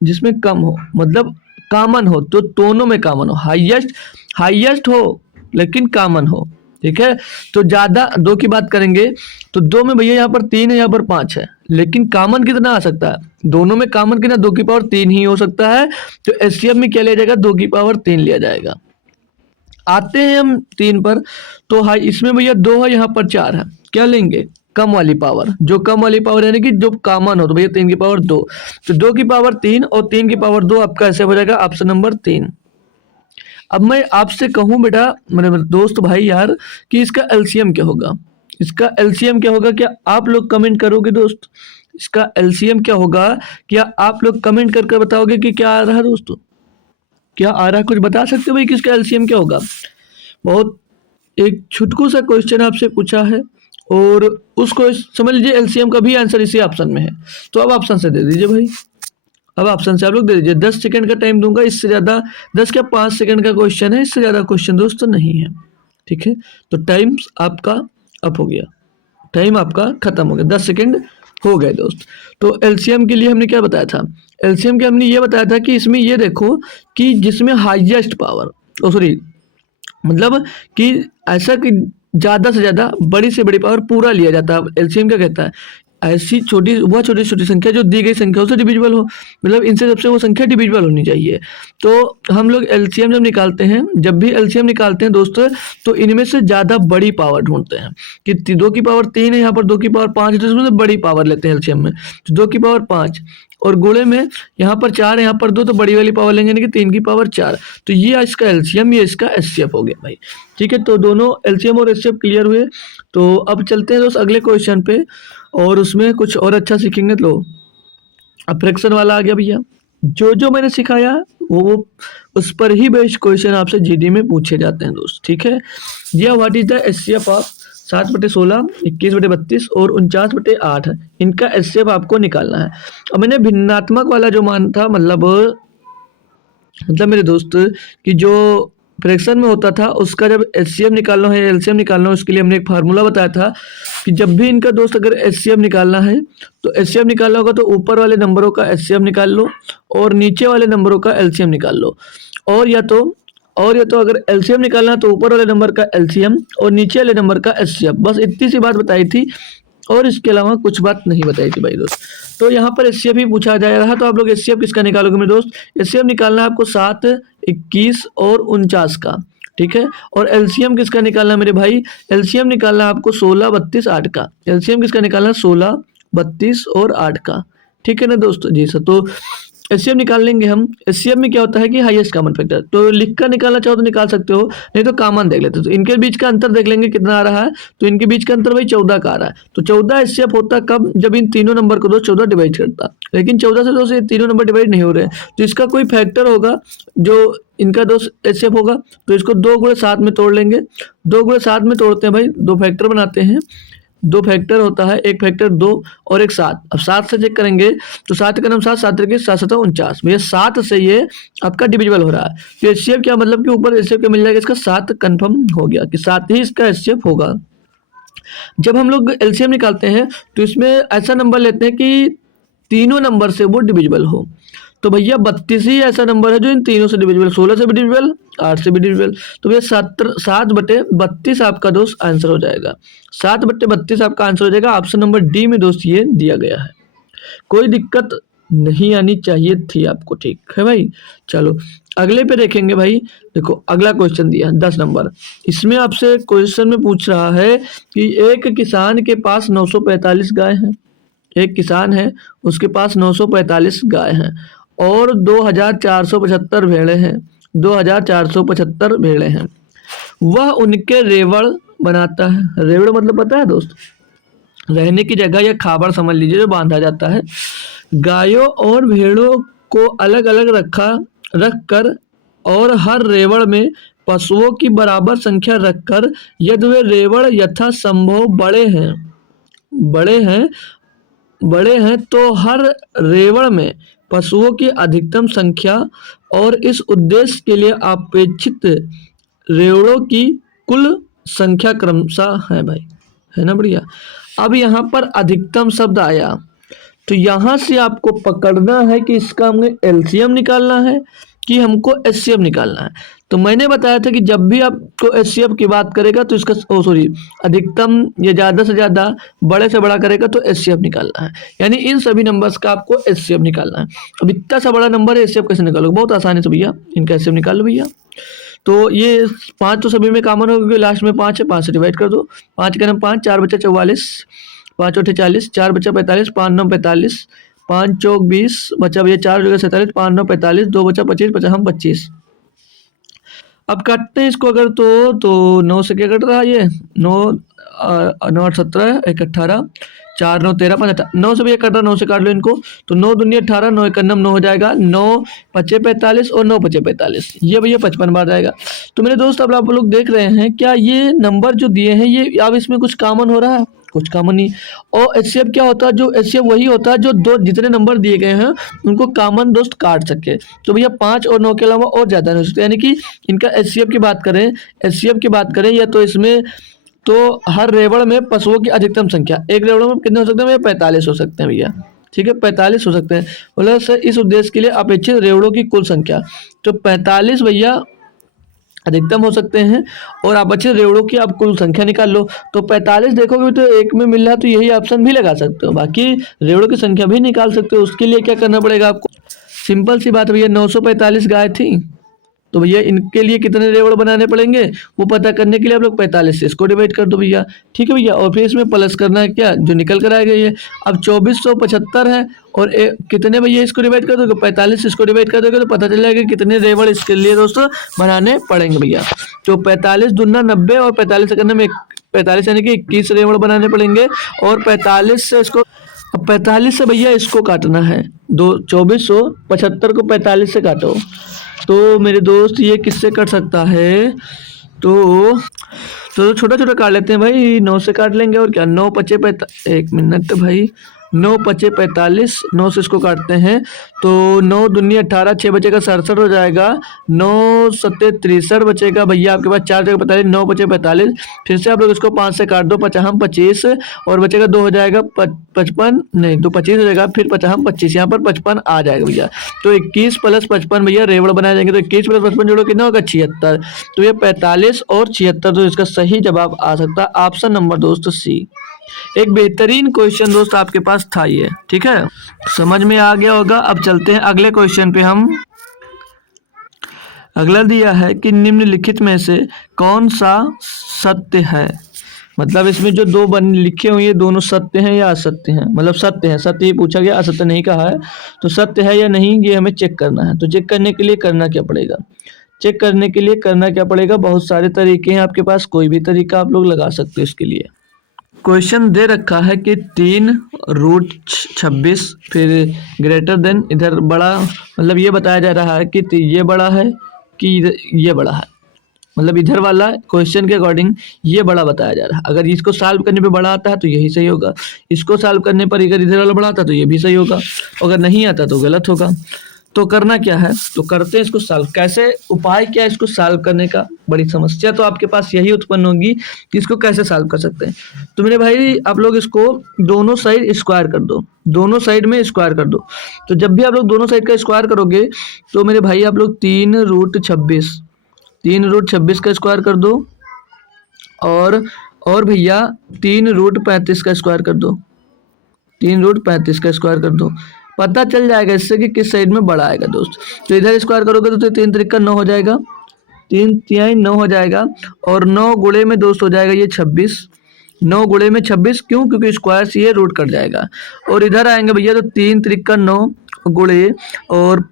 जिसमें कम हो, मतलब कॉमन हो, तो दोनों में कॉमन हो, हाईएस्ट हो लेकिन कॉमन हो। ठीक है, तो ज़्यादा 2 की बात करेंगे तो 2 में भैया यहाँ पर 3 है, यहाँ पर 5 है, लेकिन कॉमन कितना आ सकता है? दोनों में कॉमन कितना? 2 की पावर 3 ही हो सकता है। तो एचसीएफ में क्या लिया जाएगा? 2 की पावर 3 लिया जाएगा। आते हैं हम 3 पर, तो हाई इसमें भैया 2 है, यहाँ पर 4 है, क्या लेंगे? कम वाली पावर, जो कम वाली पावर यानी कि जो कॉमन हो, तो भैया 3 की पावर 2, तो 2 की पावर 3 और 3 की पावर 2 आपका ऐसे हो जाएगा ऑप्शन नंबर 3। अब मैं आपसे कहूं बेटा मेरे दोस्त भाई यार कि इसका एलसीएम क्या होगा? इसका एलसीएम क्या होगा? क्या आप लोग कमेंट करोगे दोस्त? इसका एलसीएम क्या होगा? क्या आप लोग कमेंट करके बताओगे कि क्या आ रहा है दोस्तों? क्या आ रहा है, कुछ बता सकते हो भाई कि इसका एलसीएम क्या होगा? बहुत एक छुटकू सा क्वेश्चन आपसे पूछा है और उसको समझ लीजिए एलसीएम का भी आंसर इसी ऑप्शन में है। तो अब ऑप्शन से दे दीजिए भाई, अब ऑप्शन से आप लोग दे दीजिए। 10 सेकंड का टाइम दूंगा, इससे ज़्यादा 10 क्या 5 सेकंड का क्वेश्चन है, इससे ज़्यादा क्वेश्चन दोस्तों नहीं है। ठीक है, तो टाइम आपका अप हो गया, टाइम आपका खत्म हो गया, 10 सेकंड हो गए दोस्त। तो एलसीएम के लिए हमने क्या बताया था? एलसीएम के हमने ये बताया था कि इसमें ये देखो कि जिसमें हाईएस्ट पावर, ओ सॉरी मतलब कि ऐसा कि ज़्यादा से ज़्यादा बड़ी से बड़ी पावर पूरा लिया जाता है। एलसीएम क्या कहता है? ऐसी छोटी वह छोटी छोटी संख्या जो दी गई संख्याओं से डिविजिबल हो, मतलब इनसे सबसे वो संख्या डिविजिबल होनी चाहिए। तो हम लोग एलसीएम जब निकालते हैं, जब भी एलसीएम निकालते हैं दोस्तों, तो इनमें से ज़्यादा बड़ी पावर ढूंढते हैं कि 2 की पावर 3 है, यहाँ पर 2 की पावर 5 है, तो इसमें से बड़ी पावर लेते हैं एलसीएम में। तो 2 की पावर 5 और गुणे में यहाँ पर 4 है, यहाँ पर 2, तो बड़ी वाली पावर लेंगे, यानी कि 3 की पावर 4। तो ये इसका एलसीएम, ये इसका एचसीएफ हो गया भाई। ठीक है, तो दोनों एलसीएम और एचसीएफ क्लियर हुए। तो अब चलते हैं दोस्त अगले क्वेश्चन पे और उसमें कुछ और अच्छा सीखेंगे। लो अब फ्रैक्शन वाला आ गया भैया, जो मैंने सिखाया वो उस पर ही बेस्ड क्वेश्चन आपसे जीडी में पूछे जाते हैं दोस्त। ठीक है, ये what is the HCF of 7/16, 21/32 और 49/8, इनका एचसीएफ आपको निकालना है। अब मैंने भिन्नात्मक वाला जो मान था, मतलब मेरे दोस्त कि जो फ्रैक्शन में होता था उसका जब एचसीएफ निकालना है, एलसीएम निकालना है, उसके लिए हमने एक फार्मूला बताया था कि जब भी इनका दोस्त अगर एचसीएफ निकालना है तो एचसीएफ निकालना होगा तो ऊपर वाले नंबरों का एचसीएफ निकाल लो और नीचे वाले नंबरों का एलसीएम निकाल लो। और या तो अगर एलसीएम निकालना है तो ऊपर वाले नंबर का एलसीएम और नीचे वाले नंबर का एचसीएफ। बस इतनी सी बात बताई थी और इसके अलावा कुछ बात नहीं बताई थी भाई दोस्त। तो यहाँ पर एचसीएफ ही पूछा जा रहा है, तो आप लोग एचसीएफ किसका निकालोगे मेरे दोस्त? एचसीएफ निकालना है आपको 7, 21 और 49 का। ठीक है, और एलसीएम किसका निकालना है मेरे भाई? एलसीएम निकालना है आपको 16, 32, 8 का। एलसीएम किसका निकालना है? 16, 32 और 8 का। ठीक है ना दोस्तों? जी सर, तो एचसीएफ निकाल लेंगे हम। एचसीएफ में क्या होता है कि हाईएस्ट कॉमन फैक्टर, तो लिख कर निकालना चाहो तो निकाल सकते हो, नहीं तो कॉमन देख लेते हो। तो इनके बीच का अंतर देख लेंगे कितना आ रहा है, तो इनके बीच का अंतर भाई 14 का आ रहा है। तो 14 एचसीएफ होता कब, जब इन तीनों नंबर को दोस्त 14 डिवाइड करता, लेकिन 14 से दोस्त ये तीनों नंबर डिवाइड नहीं हो रहे हैं, तो इसका कोई फैक्टर होगा जो इनका दोस्त एचसीएफ होगा। तो इसको 2 गुणे 7 में तोड़ लेंगे, 2 गुणे 7 में तोड़ते हैं भाई, 2 फैक्टर बनाते हैं, 2 फैक्टर होता है, एक फैक्टर 2 और एक 7। अब 7 से चेक करेंगे तो 7 का नाम 7, 7 तरीके 7 7 49, भैया 7 से ये आपका डिविजिबल हो रहा है। तो एचसीएफ क्या मतलब कि ऊपर एचसीएफ क्या मिल जाएगा, इसका 7 कंफर्म हो गया कि 7 ही इसका एचसीएफ होगा। जब हम लोग एलसीएम निकालते हैं तो इसमें ऐसा नंबर लेते हैं कि तीनों नंबर से वो डिविजिबल हो। तो भैया 32 ही ऐसा नंबर है जो इन तीनों से डिविजिबल, 16 से भी डिविजिबल, 8 से भी डिविजिबल। तो भैया 7/32 आपका दोस्त आंसर हो जाएगा। 7/32 आपका आंसर हो जाएगा। ऑप्शन नंबर डी में दोस्त ये दिया गया है। कोई दिक्कत नहीं आनी चाहिए थी आपको, ठीक है भाई। चलो अगले पे देखेंगे भाई। देखो अगला क्वेश्चन दिया 10 नंबर। इसमें आपसे क्वेश्चन में पूछ रहा है कि एक किसान के पास 945 गाय हैं। एक किसान है, उसके पास 945 गाय हैं और 2475 भेड़ें हैं, 2475 भेड़ें हैं। वह उनके रेवड़ बनाता है। रेवड़ मतलब पता है दोस्त, रहने की जगह या खाबर समझ लीजिए, जो बांधा जाता है। गायों और भेड़ों को अलग अलग रख कर और हर रेवड़ में पशुओं की बराबर संख्या रखकर, यदि वे रेवड़ यथासंभव बड़े हैं तो हर रेवड़ में पशुओं की अधिकतम संख्या और इस उद्देश्य के लिए अपेक्षित रेवड़ों की कुल संख्या क्रमशः है भाई, है ना बढ़िया। अब यहाँ पर अधिकतम शब्द आया, तो यहाँ से आपको पकड़ना है कि इसका हमें एलसीएम निकालना है कि हमको एचसीएफ निकालना है। तो मैंने बताया था कि जब भी आपको एचसीएफ की बात करेगा तो इसका अधिकतम या ज़्यादा से ज़्यादा बड़े से बड़ा करेगा तो एचसीएफ निकालना है, यानी इन सभी नंबर्स का आपको एचसीएफ निकालना है। अब इतना सा बड़ा नंबर है, एचसीएफ कैसे निकालोगे, बहुत आसानी से भैया इनका एचसीएफ निकाल लो भैया। तो ये 5 तो सभी में कॉमन होगा क्योंकि लास्ट में 5 है, 5 से डिवाइड कर दो। 5 का नाम 5, 4 बचा 44, 5 8 40, 4 बचा 45, 5 9 45, 5 चौक 20, बचा भैया 4 जगह 47, 5 9 45, 2 बचा 25, बचा हम 25। अब काटते हैं इसको अगर तो 9 से क्या कट रहा है ये 9 9 8 17, 1 18, 4 9 13, 5 9 से भैया कट रहा, 9 से काट लो इनको। तो 9 दूनी 18, 9 एक 9 हो जाएगा, 9 पचे 45 और 9 पचे 45, ये भैया 55 बार जाएगा। तो मेरे दोस्त अब आप लोग देख रहे हैं क्या ये नंबर जो दिए हैं ये अब इसमें कुछ कॉमन हो रहा है, कुछ कॉमन नहीं। और एचसीएफ क्या होता है, जो एचसीएफ वही होता है जो दो जितने नंबर दिए गए हैं उनको कॉमन दोस्त काट सके। तो भैया 5 और 9 के अलावा और ज़्यादा नहीं हो सकते, यानी कि इनका एचसीएफ की बात करें या तो इसमें तो हर रेवड़ में पशुओं की अधिकतम संख्या, एक रेवड़ में कितने हो सकते हैं भैया 45 हो सकते हैं भैया, ठीक है 45 हो सकते हैं। बोला सर इस उद्देश्य के लिए अपेक्षित रेवड़ों की कुल संख्या, तो 45 भैया अधिकतम हो सकते हैं और आप बचे रेवड़ों की आप कुल संख्या निकाल लो। तो 45 देखोगे तो एक में मिल रहा है, तो यही ऑप्शन भी लगा सकते हो, बाकी रेवड़ों की संख्या भी निकाल सकते हो। उसके लिए क्या करना पड़ेगा आपको, सिंपल सी बात भैया 945 गाय थी, तो भैया इनके लिए कितने रेवड़ बनाने पड़ेंगे वो पता करने के लिए आप लोग 45 से इसको डिवाइड कर दो भैया, ठीक है भैया। और फिर इसमें प्लस करना है क्या जो निकल कर आएगा ये। अब 2475 है और कितने भैया इसको डिवाइड कर दोगे 45 से इसको डिवाइड कर दोगे तो पता चल जाएगा कितने रेवड़ इसके लिए दोस्तों बनाने पड़ेंगे भैया। तो 45 दूना 90 और 45 से करने में 45 यानी कि 21 रेवड़ बनाने पड़ेंगे और 45 से इसको, अब 45 से भैया इसको काटना है, 2475 को 45 से काटो तो मेरे दोस्त ये किससे कट सकता है, तो छोटा छोटा काट लेते हैं भाई, 9 से काट लेंगे और क्या 9 पचे 9 पचे 45, 9 से इसको काटते हैं तो 9 दूनी 18, 6 बचेगा 67 हो जाएगा, 9 सत्ते 63 बचेगा भैया आपके पास 4 जगह 45, 9 बचे 45, फिर से आप लोग इसको 5 से काट दो, 25 और बचेगा 2 हो जाएगा 55, नहीं 2 25 हो जाएगा, फिर 25, यहाँ पर 55 आ जाएगा भैया। तो 21 + 55 भैया रेवड़ बनाए जाएंगे, तो 21 + 55 जोड़ो कितना होगा 76, तो ये 45 और 76 तो इसका सही जवाब आ सकता है ऑप्शन नंबर दोस्त सी। एक बेहतरीन क्वेश्चन दोस्त आपके पास था ये, ठीक है समझ में आ गया होगा। अब चलते हैं अगले क्वेश्चन पे हम। अगला दिया है कि निम्नलिखित में से कौन सा सत्य है, मतलब इसमें जो दो बन लिखे हुए हैं दोनों सत्य हैं या असत्य हैं, मतलब सत्य है, सत्य ही पूछा गया, असत्य नहीं कहा है। तो सत्य है या नहीं ये हमें चेक करना है। तो चेक करने के लिए करना क्या पड़ेगा, चेक करने के लिए करना क्या पड़ेगा, बहुत सारे तरीके हैं आपके पास, कोई भी तरीका आप लोग लगा सकते हो इसके लिए। क्वेश्चन दे रखा है कि 3√26 फिर ग्रेटर देन, इधर बड़ा, मतलब ये बताया जा रहा है कि ये बड़ा है कि ये बड़ा है, मतलब इधर वाला क्वेश्चन के अकॉर्डिंग ये बड़ा बताया जा रहा है। अगर इसको सॉल्व करने पे बड़ा आता है तो यही सही होगा, इसको सॉल्व करने पर अगर इधर वाला बड़ा आता है तो ये भी सही होगा, अगर नहीं आता तो गलत होगा। तो करना क्या है, तो करते हैं इसको सॉल्व। कैसे, उपाय क्या है इसको सॉल्व करने का, बड़ी समस्या तो आपके पास यही उत्पन्न होगी कि इसको कैसे सॉल्व कर सकते हैं। तो मेरे भाई आप लोग इसको दोनों साइड स्क्वायर कर दो, दोनों साइड में स्क्वायर कर दो। तो जब भी आप लोग दोनों साइड का स्क्वायर करोगे तो मेरे भाई आप लोग 3√26 का स्क्वायर कर दो, और भैया 3√35 का स्क्वायर कर दो, 3√35 का स्क्वायर कर दो। पता चल जाएगा इससे कि किस साइड में बड़ा आएगा दोस्त। तो इधर स्क्वायर करोगे तो 3 त्रिक 9 हो जाएगा, 3 तिहाई 9 हो जाएगा, और 9 गुणे में दोस्त हो जाएगा ये 26, 9 गुणे में 26, क्यों, क्योंकि स्क्वायर से ये रूट कट जाएगा। और इधर आएंगे भैया तो 3 त्रिक 9 गुणे और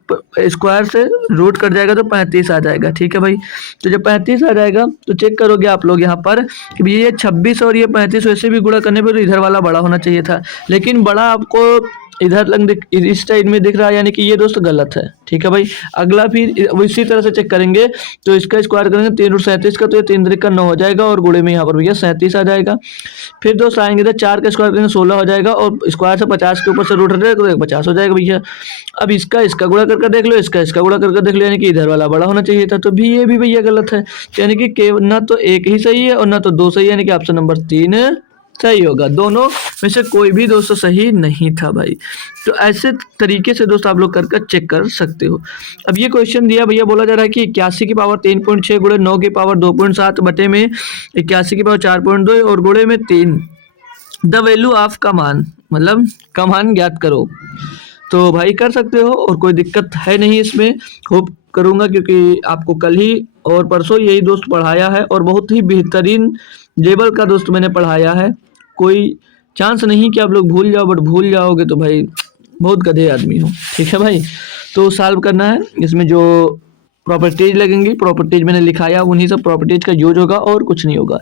स्क्वायर से रूट कट जाएगा तो 35 आ जाएगा। ठीक है भाई, तो जब 35 आ जाएगा तो चेक करोगे आप लोग यहाँ पर कि भैया ये 26 और ये 35 वैसे भी गुणा करने पर तो इधर वाला बड़ा होना चाहिए था, लेकिन बड़ा आपको इधर लग इस साइड में दिख रहा है, यानी कि ये दोस्त गलत है। ठीक है भाई, अगला फिर इसी तरह से चेक करेंगे, तो इसका स्क्वायर करेंगे 3√37 का, तो ये 3 त्रिक 9 हो जाएगा, और गुणे में यहाँ पर भैया 37 आ जाएगा। फिर दोस्त आएंगे तो 4 का स्क्वायर करेंगे 16 हो जाएगा, और स्क्वायर से 50 के ऊपर से रूट हटेगा तो 50 हो जाएगा भैया। अब इसका गुणा करके देख लो, इसका गुणा करके देख लो, यानी कि इधर वाला बड़ा होना चाहिए था, तो भी ये भी भैया गलत है। यानी कि ना तो एक ही सही है और ना तो दो सही है, यानी कि ऑप्शन नंबर 3 सही होगा। दोनों में से कोई भी दोस्तों सही नहीं था भाई। तो ऐसे तरीके से दोस्त आप लोग करके चेक कर सकते हो। अब ये क्वेश्चन दिया भैया, बोला जा रहा है कि 81 की पावर 3.6 गुणे 9 की पावर 2.7 बटे में 81 की पावर 4.2 और गुणे में 3 द वैल्यू ऑफ कमान, मतलब कमान ज्ञात करो। तो भाई कर सकते हो और कोई दिक्कत है नहीं इसमें, होप करूँगा, क्योंकि आपको कल ही और परसों यही दोस्त पढ़ाया है और बहुत ही बेहतरीन लेवल का दोस्त मैंने पढ़ाया है। कोई चांस नहीं कि आप लोग भूल जाओ, बट भूल जाओगे तो भाई बहुत गधे आदमी हो। ठीक है भाई, तो सॉल्व करना है, इसमें जो प्रॉपर्टीज लगेंगी, प्रॉपर्टीज मैंने लिखाया, उन्हीं सब प्रॉपर्टीज का यूज होगा और कुछ नहीं होगा।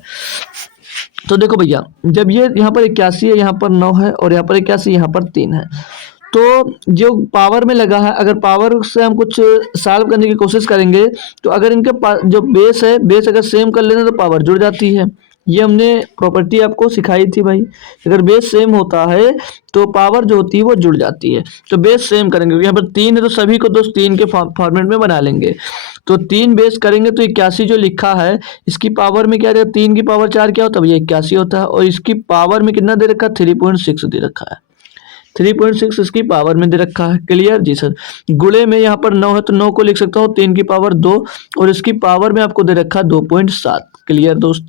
तो देखो भैया, जब ये यहाँ पर 81 है, यहाँ पर 9 है, और यहाँ पर 81, यहाँ पर 3 है, तो जो पावर में लगा है, अगर पावर से हम कुछ सॉल्व करने की कोशिश करेंगे तो अगर इनके जो बेस है, बेस अगर सेम कर लेना तो पावर जुड़ जाती है। ये हमने प्रॉपर्टी आपको सिखाई थी भाई, अगर बेस सेम होता है तो पावर जो होती है वो जुड़ जाती है। तो बेस सेम करेंगे, क्योंकि यहाँ पर 3 है तो सभी को दोस्त 3 के फॉर्मेट में बना लेंगे। तो 3 बेस करेंगे तो 81 जो लिखा है, इसकी पावर में क्या रहेगा, 3 की पावर 4 क्या होता है भैया 81 होता है, और इसकी पावर में कितना दे रखा है 3.6 दे रखा है, 3.6 इसकी पावर में दे रखा है। क्लियर जी सर। गुणे में यहाँ पर 9 है तो 9 को लिख सकता हूँ 3 की पावर 2, और इसकी पावर में आपको दे रखा है 2.7। क्लियर दोस्त।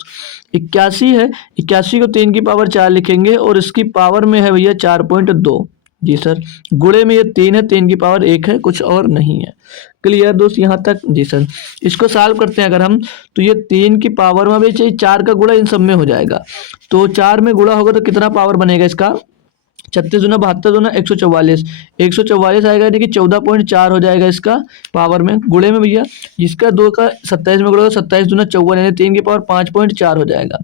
81 है, 81 को 3 की पावर 4 लिखेंगे और इसकी पावर में है भैया 4.2। जी सर। गुणे में ये 3 है, 3 की पावर 1 है, कुछ और नहीं है। क्लियर दोस्त यहाँ तक। जी सर। इसको सॉल्व करते हैं अगर हम, तो ये 3 की पावर में भी चाहिए, 4 का गुणा इन सब में हो जाएगा, तो 4 में गुणा होगा तो कितना पावर बनेगा इसका, 36 दूना 72 दूना 144, 144 आएगा, यानी कि 14.4 हो जाएगा इसका पावर में। गुणे में भैया इसका 2 का 27 में गुणा होगा, 27 दूना 54, यानी 3 की पावर 5.4 हो जाएगा।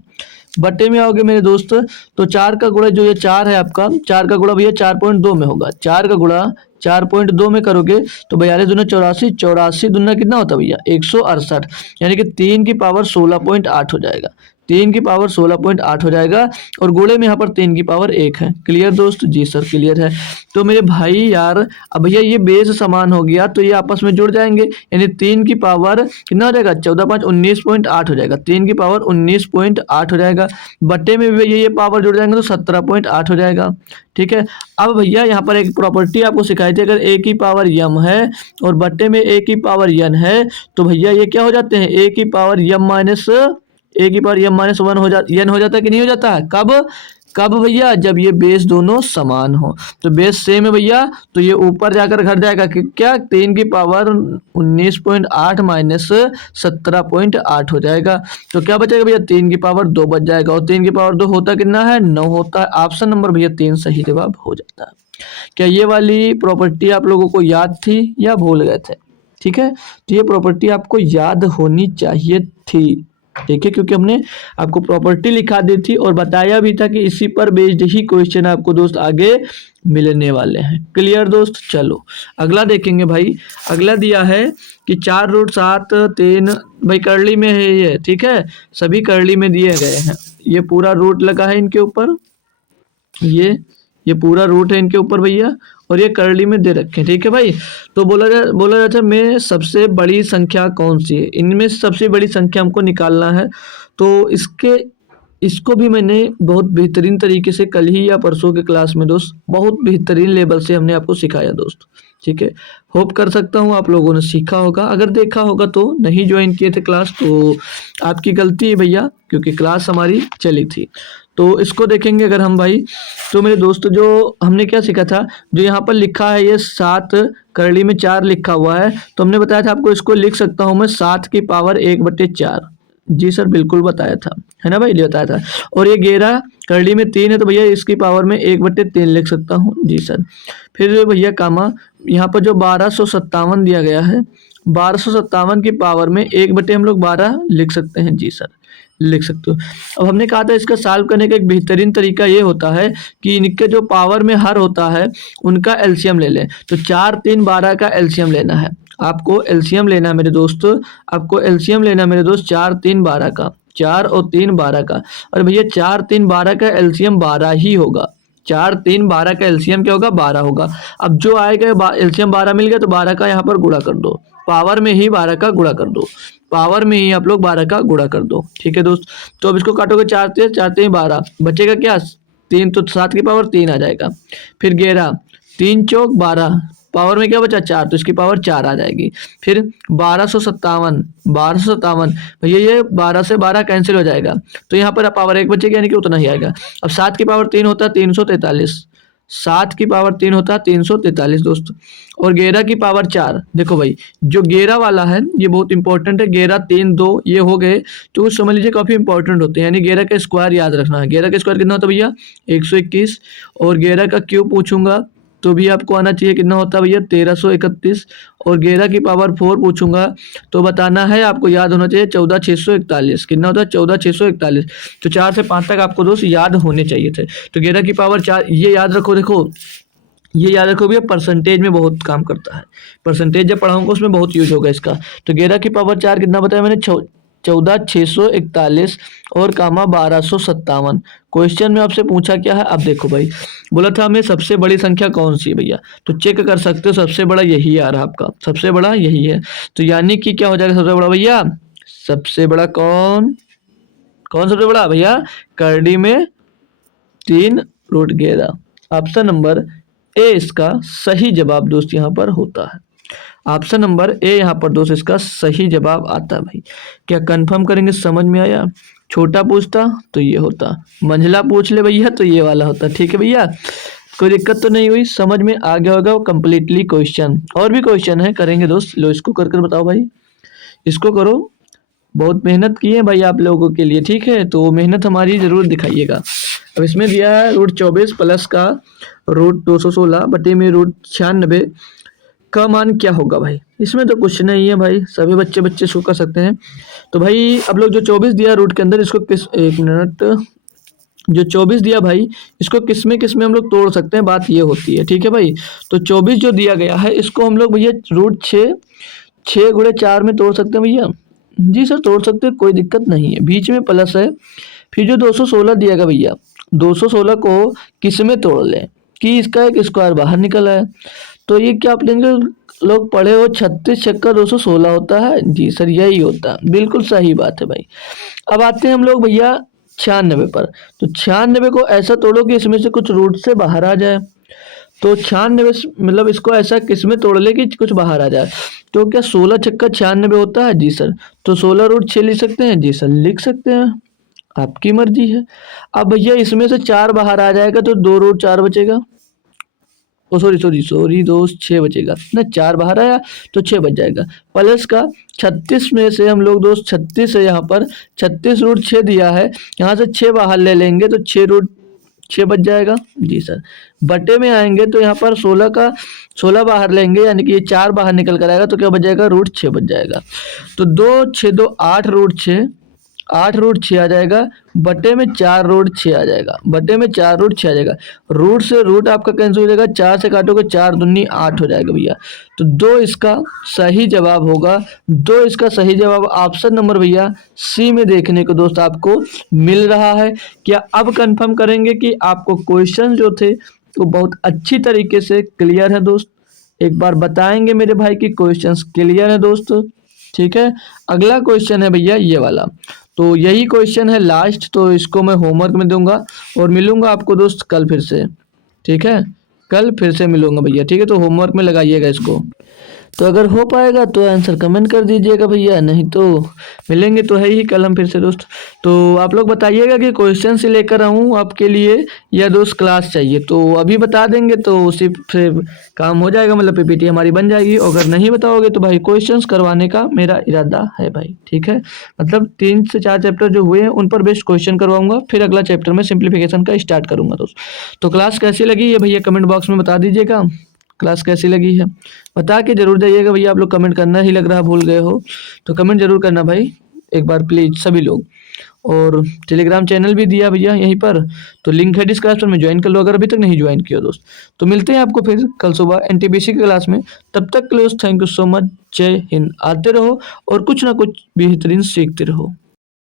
बट्टे में आओगे मेरे दोस्त, तो 4 का गुणा जो ये 4 है आपका, 4 का गुणा भैया 4.2 में होगा, 4 का गुणा 4.2 में करोगे तो 42 दूना 84, 84 दूना कितना होता है भैया 168, यानी कि 3 की पावर 16.8 हो जाएगा, 3 की पावर 16.8 हो जाएगा, और गुणे में यहाँ पर 3 की पावर 1 है। क्लियर दोस्त। जी सर क्लियर है। तो मेरे भाई यार, अब भैया ये बेस समान हो गया तो ये आपस में जुड़ जाएंगे, यानी 3 की पावर कितना हो जाएगा 14 5 19.8 हो जाएगा, 3 की पावर 19.8 हो जाएगा। बट्टे में भी ये पावर जुड़ जाएंगे तो 17.8 हो जाएगा। ठीक है। अब भैया यहाँ पर एक प्रॉपर्टी आपको सिखाई थी, अगर a की पावर m है और बट्टे में a की पावर n है, तो भैया ये क्या हो जाते हैं, a की पावर m माइनस a की पावर m माइनस 1 हो जाता, n हो जाता है कि नहीं हो जाता है, कब कब भैया? जब ये बेस दोनों समान हो। तो बेस सेम है भैया, तो ये ऊपर जाकर घट जाएगा कि क्या 3 की पावर 19.8 माइनस 17.8 हो जाएगा। तो क्या बचेगा भैया? 3 की पावर 2 बच जाएगा, और 3 की पावर 2 होता कितना है? 9 होता है। ऑप्शन नंबर भैया 3 सही जवाब हो जाता है। क्या ये वाली प्रॉपर्टी आप लोगों को याद थी या भूल गए थे? ठीक है, तो ये प्रॉपर्टी आपको याद होनी चाहिए थी। ठीक है, क्योंकि हमने आपको प्रॉपर्टी लिखा दी थी और बताया भी था कि इसी पर बेस्ड ही क्वेश्चन आपको दोस्त आगे मिलने वाले हैं। क्लियर दोस्त? चलो अगला देखेंगे भाई। अगला दिया है कि 4√7 3 भाई करली में है ये। ठीक है, सभी करली में दिए गए हैं। ये पूरा रूट लगा है इनके ऊपर, ये पूरा रूट है इनके ऊपर भैया, और ये करली में दे रखे हैं। ठीक है भाई, तो बोला जाता है में सबसे बड़ी संख्या कौन सी है? इनमें से सबसे बड़ी संख्या हमको निकालना है। तो इसको भी मैंने बहुत बेहतरीन तरीके से कल ही या परसों के क्लास में दोस्त बहुत बेहतरीन लेवल से हमने आपको सिखाया दोस्त। ठीक है, होप कर सकता हूँ आप लोगों ने सीखा होगा। अगर देखा होगा तो नहीं ज्वाइन किए थे क्लास तो आपकी गलती है भैया, क्योंकि क्लास हमारी चली थी। तो इसको देखेंगे अगर हम भाई, तो मेरे दोस्त जो हमने क्या सीखा था, जो यहाँ पर लिखा है ये 7 करली में 4 लिखा हुआ है, तो हमने बताया था आपको इसको लिख सकता हूँ मैं 7 की पावर 1/4। जी सर बिल्कुल बताया था, है ना भाई, ये बताया था। और ये 11 करली में 3 है, तो भैया इसकी पावर में 1/3 लिख सकता हूँ। जी सर। फिर भैया कामा यहाँ पर जो 1257 दिया गया है, 1257 की पावर में 1/12 हम लोग 12 लिख सकते हैं। जी सर लिख सकते हो। अब हमने कहा था इसका सॉल्व करने का एक बेहतरीन तरीका ये होता है कि इनके जो पावर में हर होता है उनका एलसीएम ले लें। तो 4 3 12 का एलसीएम लेना है आपको, एलसीएम लेना है मेरे दोस्त, आपको एलसीएम लेना है मेरे दोस्त 4 3 12 का, 4 और 3 12 का। और भैया 4 3 12 का एलसीएम 12 ही होगा। 4 3 12 का एलसीएम क्या होगा? 12 होगा। अब जो आएगा एलसीएम 12 मिल गया, तो 12 का यहाँ पर गुणा कर दो, पावर में ही 12 का गुणा कर दो, पावर में ही आप लोग 12 का गुणा कर दो। ठीक है दोस्त, तो अब इसको काटोगे 4 3 12, बचेगा क्या? 3, तो 7 की पावर 3 आ जाएगा। फिर 11 3 चौक 12, पावर में क्या बचा? 4, तो इसकी पावर 4 आ जाएगी। फिर 1257 भैया ये 12 से 12 कैंसिल हो जाएगा, तो यहाँ पर पावर 1 बचेगा, यानी कि उतना ही आएगा। अब 7 की पावर 3 होता है 343, 7 की पावर 3 होता है 343 दोस्त। और 11 की पावर 4, देखो भाई जो 11 वाला है ये बहुत इंपॉर्टेंट है। 11 3 2 ये हो गए, तो कुछ समझ लीजिए काफ़ी इंपॉर्टेंट होते हैं। यानी 11 का स्क्वायर याद रखना है। 11 का स्क्वायर कितना होता है भैया? 121। और 11 का क्यूब पूछूंगा तो भी आपको आना चाहिए, कितना होता है भैया? 1331। और 11 की पावर 4 पूछूंगा तो बताना है, आपको याद होना चाहिए 14641। कितना होता है? 14641। तो 4 से 5 तक आपको दोस्त याद होने चाहिए थे। तो 11 की पावर 4 ये याद रखो। देखो ये याद रखो भैया, परसेंटेज में बहुत काम करता है। परसेंटेज जब पढ़ाऊंगा उसमें बहुत यूज होगा इसका। तो 11 की पावर 4 कितना बताया मैंने? 14641 और कामा 1257। क्वेश्चन में आपसे पूछा क्या है? अब देखो भाई, बोला था हमें सबसे बड़ी संख्या कौन सी है भैया, तो चेक कर सकते हो सबसे बड़ा यही आ रहा आपका, सबसे बड़ा यही है। तो यानी कि क्या हो जाएगा सबसे बड़ा भैया? सबसे बड़ा कौन कौन सबसे बड़ा भैया? करली में 3√11। ऑप्शन नंबर ए इसका सही जवाब दोस्त यहाँ पर होता है। ऑप्शन नंबर ए यहाँ पर दोस्त इसका सही जवाब आता है भाई। क्या कंफर्म करेंगे? समझ में आया? छोटा पूछता तो ये होता, मंझला पूछ ले भैया तो ये वाला होता। ठीक है भैया, कोई दिक्कत तो नहीं हुई? समझ में आ गया होगा वो कंप्लीटली क्वेश्चन। और भी क्वेश्चन है, करेंगे दोस्त। लो इसको कर कर बताओ भाई, इसको करो। बहुत मेहनत की है भाई आप लोगों के लिए, ठीक है, तो मेहनत हमारी ज़रूर दिखाइएगा। अब इसमें दिया है √24 प्लस का √216 बटे में √96 का मान क्या होगा भाई? इसमें तो कुछ नहीं है भाई, सभी बच्चे इसको कर सकते हैं। तो भाई अब लोग जो 24 दिया रूट के अंदर, इसको किस, एक मिनट, जो 24 दिया भाई इसको किस में हम लोग तोड़ सकते हैं, बात ये होती है। ठीक है भाई, तो 24 जो दिया गया है इसको हम लोग भैया √6 6 × 4 में तोड़ सकते हैं भैया। जी सर तोड़ सकते हैं, कोई दिक्कत नहीं है, बीच में प्लस है। फिर जो 216 दिया गया भैया, 216 को किस में तोड़ लें कि इसका एक स्क्वायर बाहर निकला है, तो ये क्या आप लेंगे? लोग पढ़े हो 36 छक्का 216 होता है। जी सर यही होता है, बिल्कुल सही बात है भाई। अब आते हैं हम लोग भैया 96 पर। तो 96 को ऐसा तोड़ो कि इसमें से कुछ रूट से बाहर आ जाए। तो 96 मतलब इसको ऐसा किस में तोड़ ले कि कुछ बाहर आ जाए। तो क्या 16 छक्का 96 होता है? जी सर। तो 16 √6 लिख सकते हैं? जी सर लिख सकते हैं। आपकी मर्जी है। अब भैया इसमें से 4 बाहर आ जाएगा तो 2 रूट 4 बचेगा। ओ सॉरी दोस्त, 6 बचेगा ना, 4 बाहर आया तो 6 बच जाएगा। प्लस का 36 में से हम लोग दोस्त 36 है, यहाँ पर 36 रूट 6 दिया है, यहाँ से 6 बाहर ले लेंगे तो 6 रूट 6 बच जाएगा। जी सर। बटे में आएंगे तो यहाँ पर 16 का 16 बाहर लेंगे, यानी कि ये 4 बाहर निकल कर आएगा तो क्या बच जाएगा, रूट 6 बच जाएगा। तो 2 6 2 8 रूट 6, 8 रूट 6 आ जाएगा, बटे में 4 रूट 6 आ जाएगा, बटे में 4 रूट 6 आ जाएगा। रूट से रूट आपका कैंसिल हो जाएगा, 4 से काटोगे 4 दूनी 8 हो जाएगा भैया। तो 2 इसका सही जवाब होगा। 2 इसका सही जवाब ऑप्शन नंबर भैया सी में देखने को दोस्त आपको मिल रहा है। क्या अब कंफर्म करेंगे कि आपको क्वेश्चन जो थे वो बहुत अच्छी तरीके से क्लियर है दोस्त? एक बार बताएंगे मेरे भाई कि क्वेश्चंस क्लियर है दोस्त? ठीक है। अगला क्वेश्चन है भैया ये वाला, तो यही क्वेश्चन है लास्ट, तो इसको मैं होमवर्क में दूंगा और मिलूंगा आपको दोस्त कल फिर से। ठीक है, कल फिर से मिलूंगा भैया। ठीक है, तो होमवर्क में लगाइएगा इसको। तो अगर हो पाएगा तो आंसर कमेंट कर दीजिएगा भैया, नहीं तो मिलेंगे तो है ही कल हम फिर से दोस्त। तो आप लोग बताइएगा कि क्वेश्चन से लेकर आऊँ आपके लिए या दोस्त क्लास चाहिए, तो अभी बता देंगे तो उसी से काम हो जाएगा, मतलब पीपीटी हमारी बन जाएगी। अगर नहीं बताओगे तो भाई क्वेश्चंस करवाने का मेरा इरादा है भाई। ठीक है, मतलब 3 से 4 चैप्टर जो हुए हैं उन पर बेस्ट क्वेश्चन करवाऊंगा, फिर अगला चैप्टर में सिंप्लीफिकेशन का स्टार्ट करूंगा दोस्त। तो क्लास कैसी लगी ये भैया कमेंट बॉक्स में बता दीजिएगा, क्लास कैसी लगी है बता के जरूर जाइएगा भैया। आप लोग कमेंट करना ही लग रहा भूल गए हो, तो कमेंट जरूर करना भाई एक बार प्लीज सभी लोग। और टेलीग्राम चैनल भी दिया भैया यहीं पर, तो लिंक है डिस्क्रिप्शन में, ज्वाइन कर लो अगर अभी तक नहीं ज्वाइन किया दोस्त। तो मिलते हैं आपको फिर कल सुबह एनटीपीसी की क्लास में, तब तक के लिए थैंक यू सो मच। जय हिंद। आते रहो और कुछ ना कुछ बेहतरीन सीखते रहो।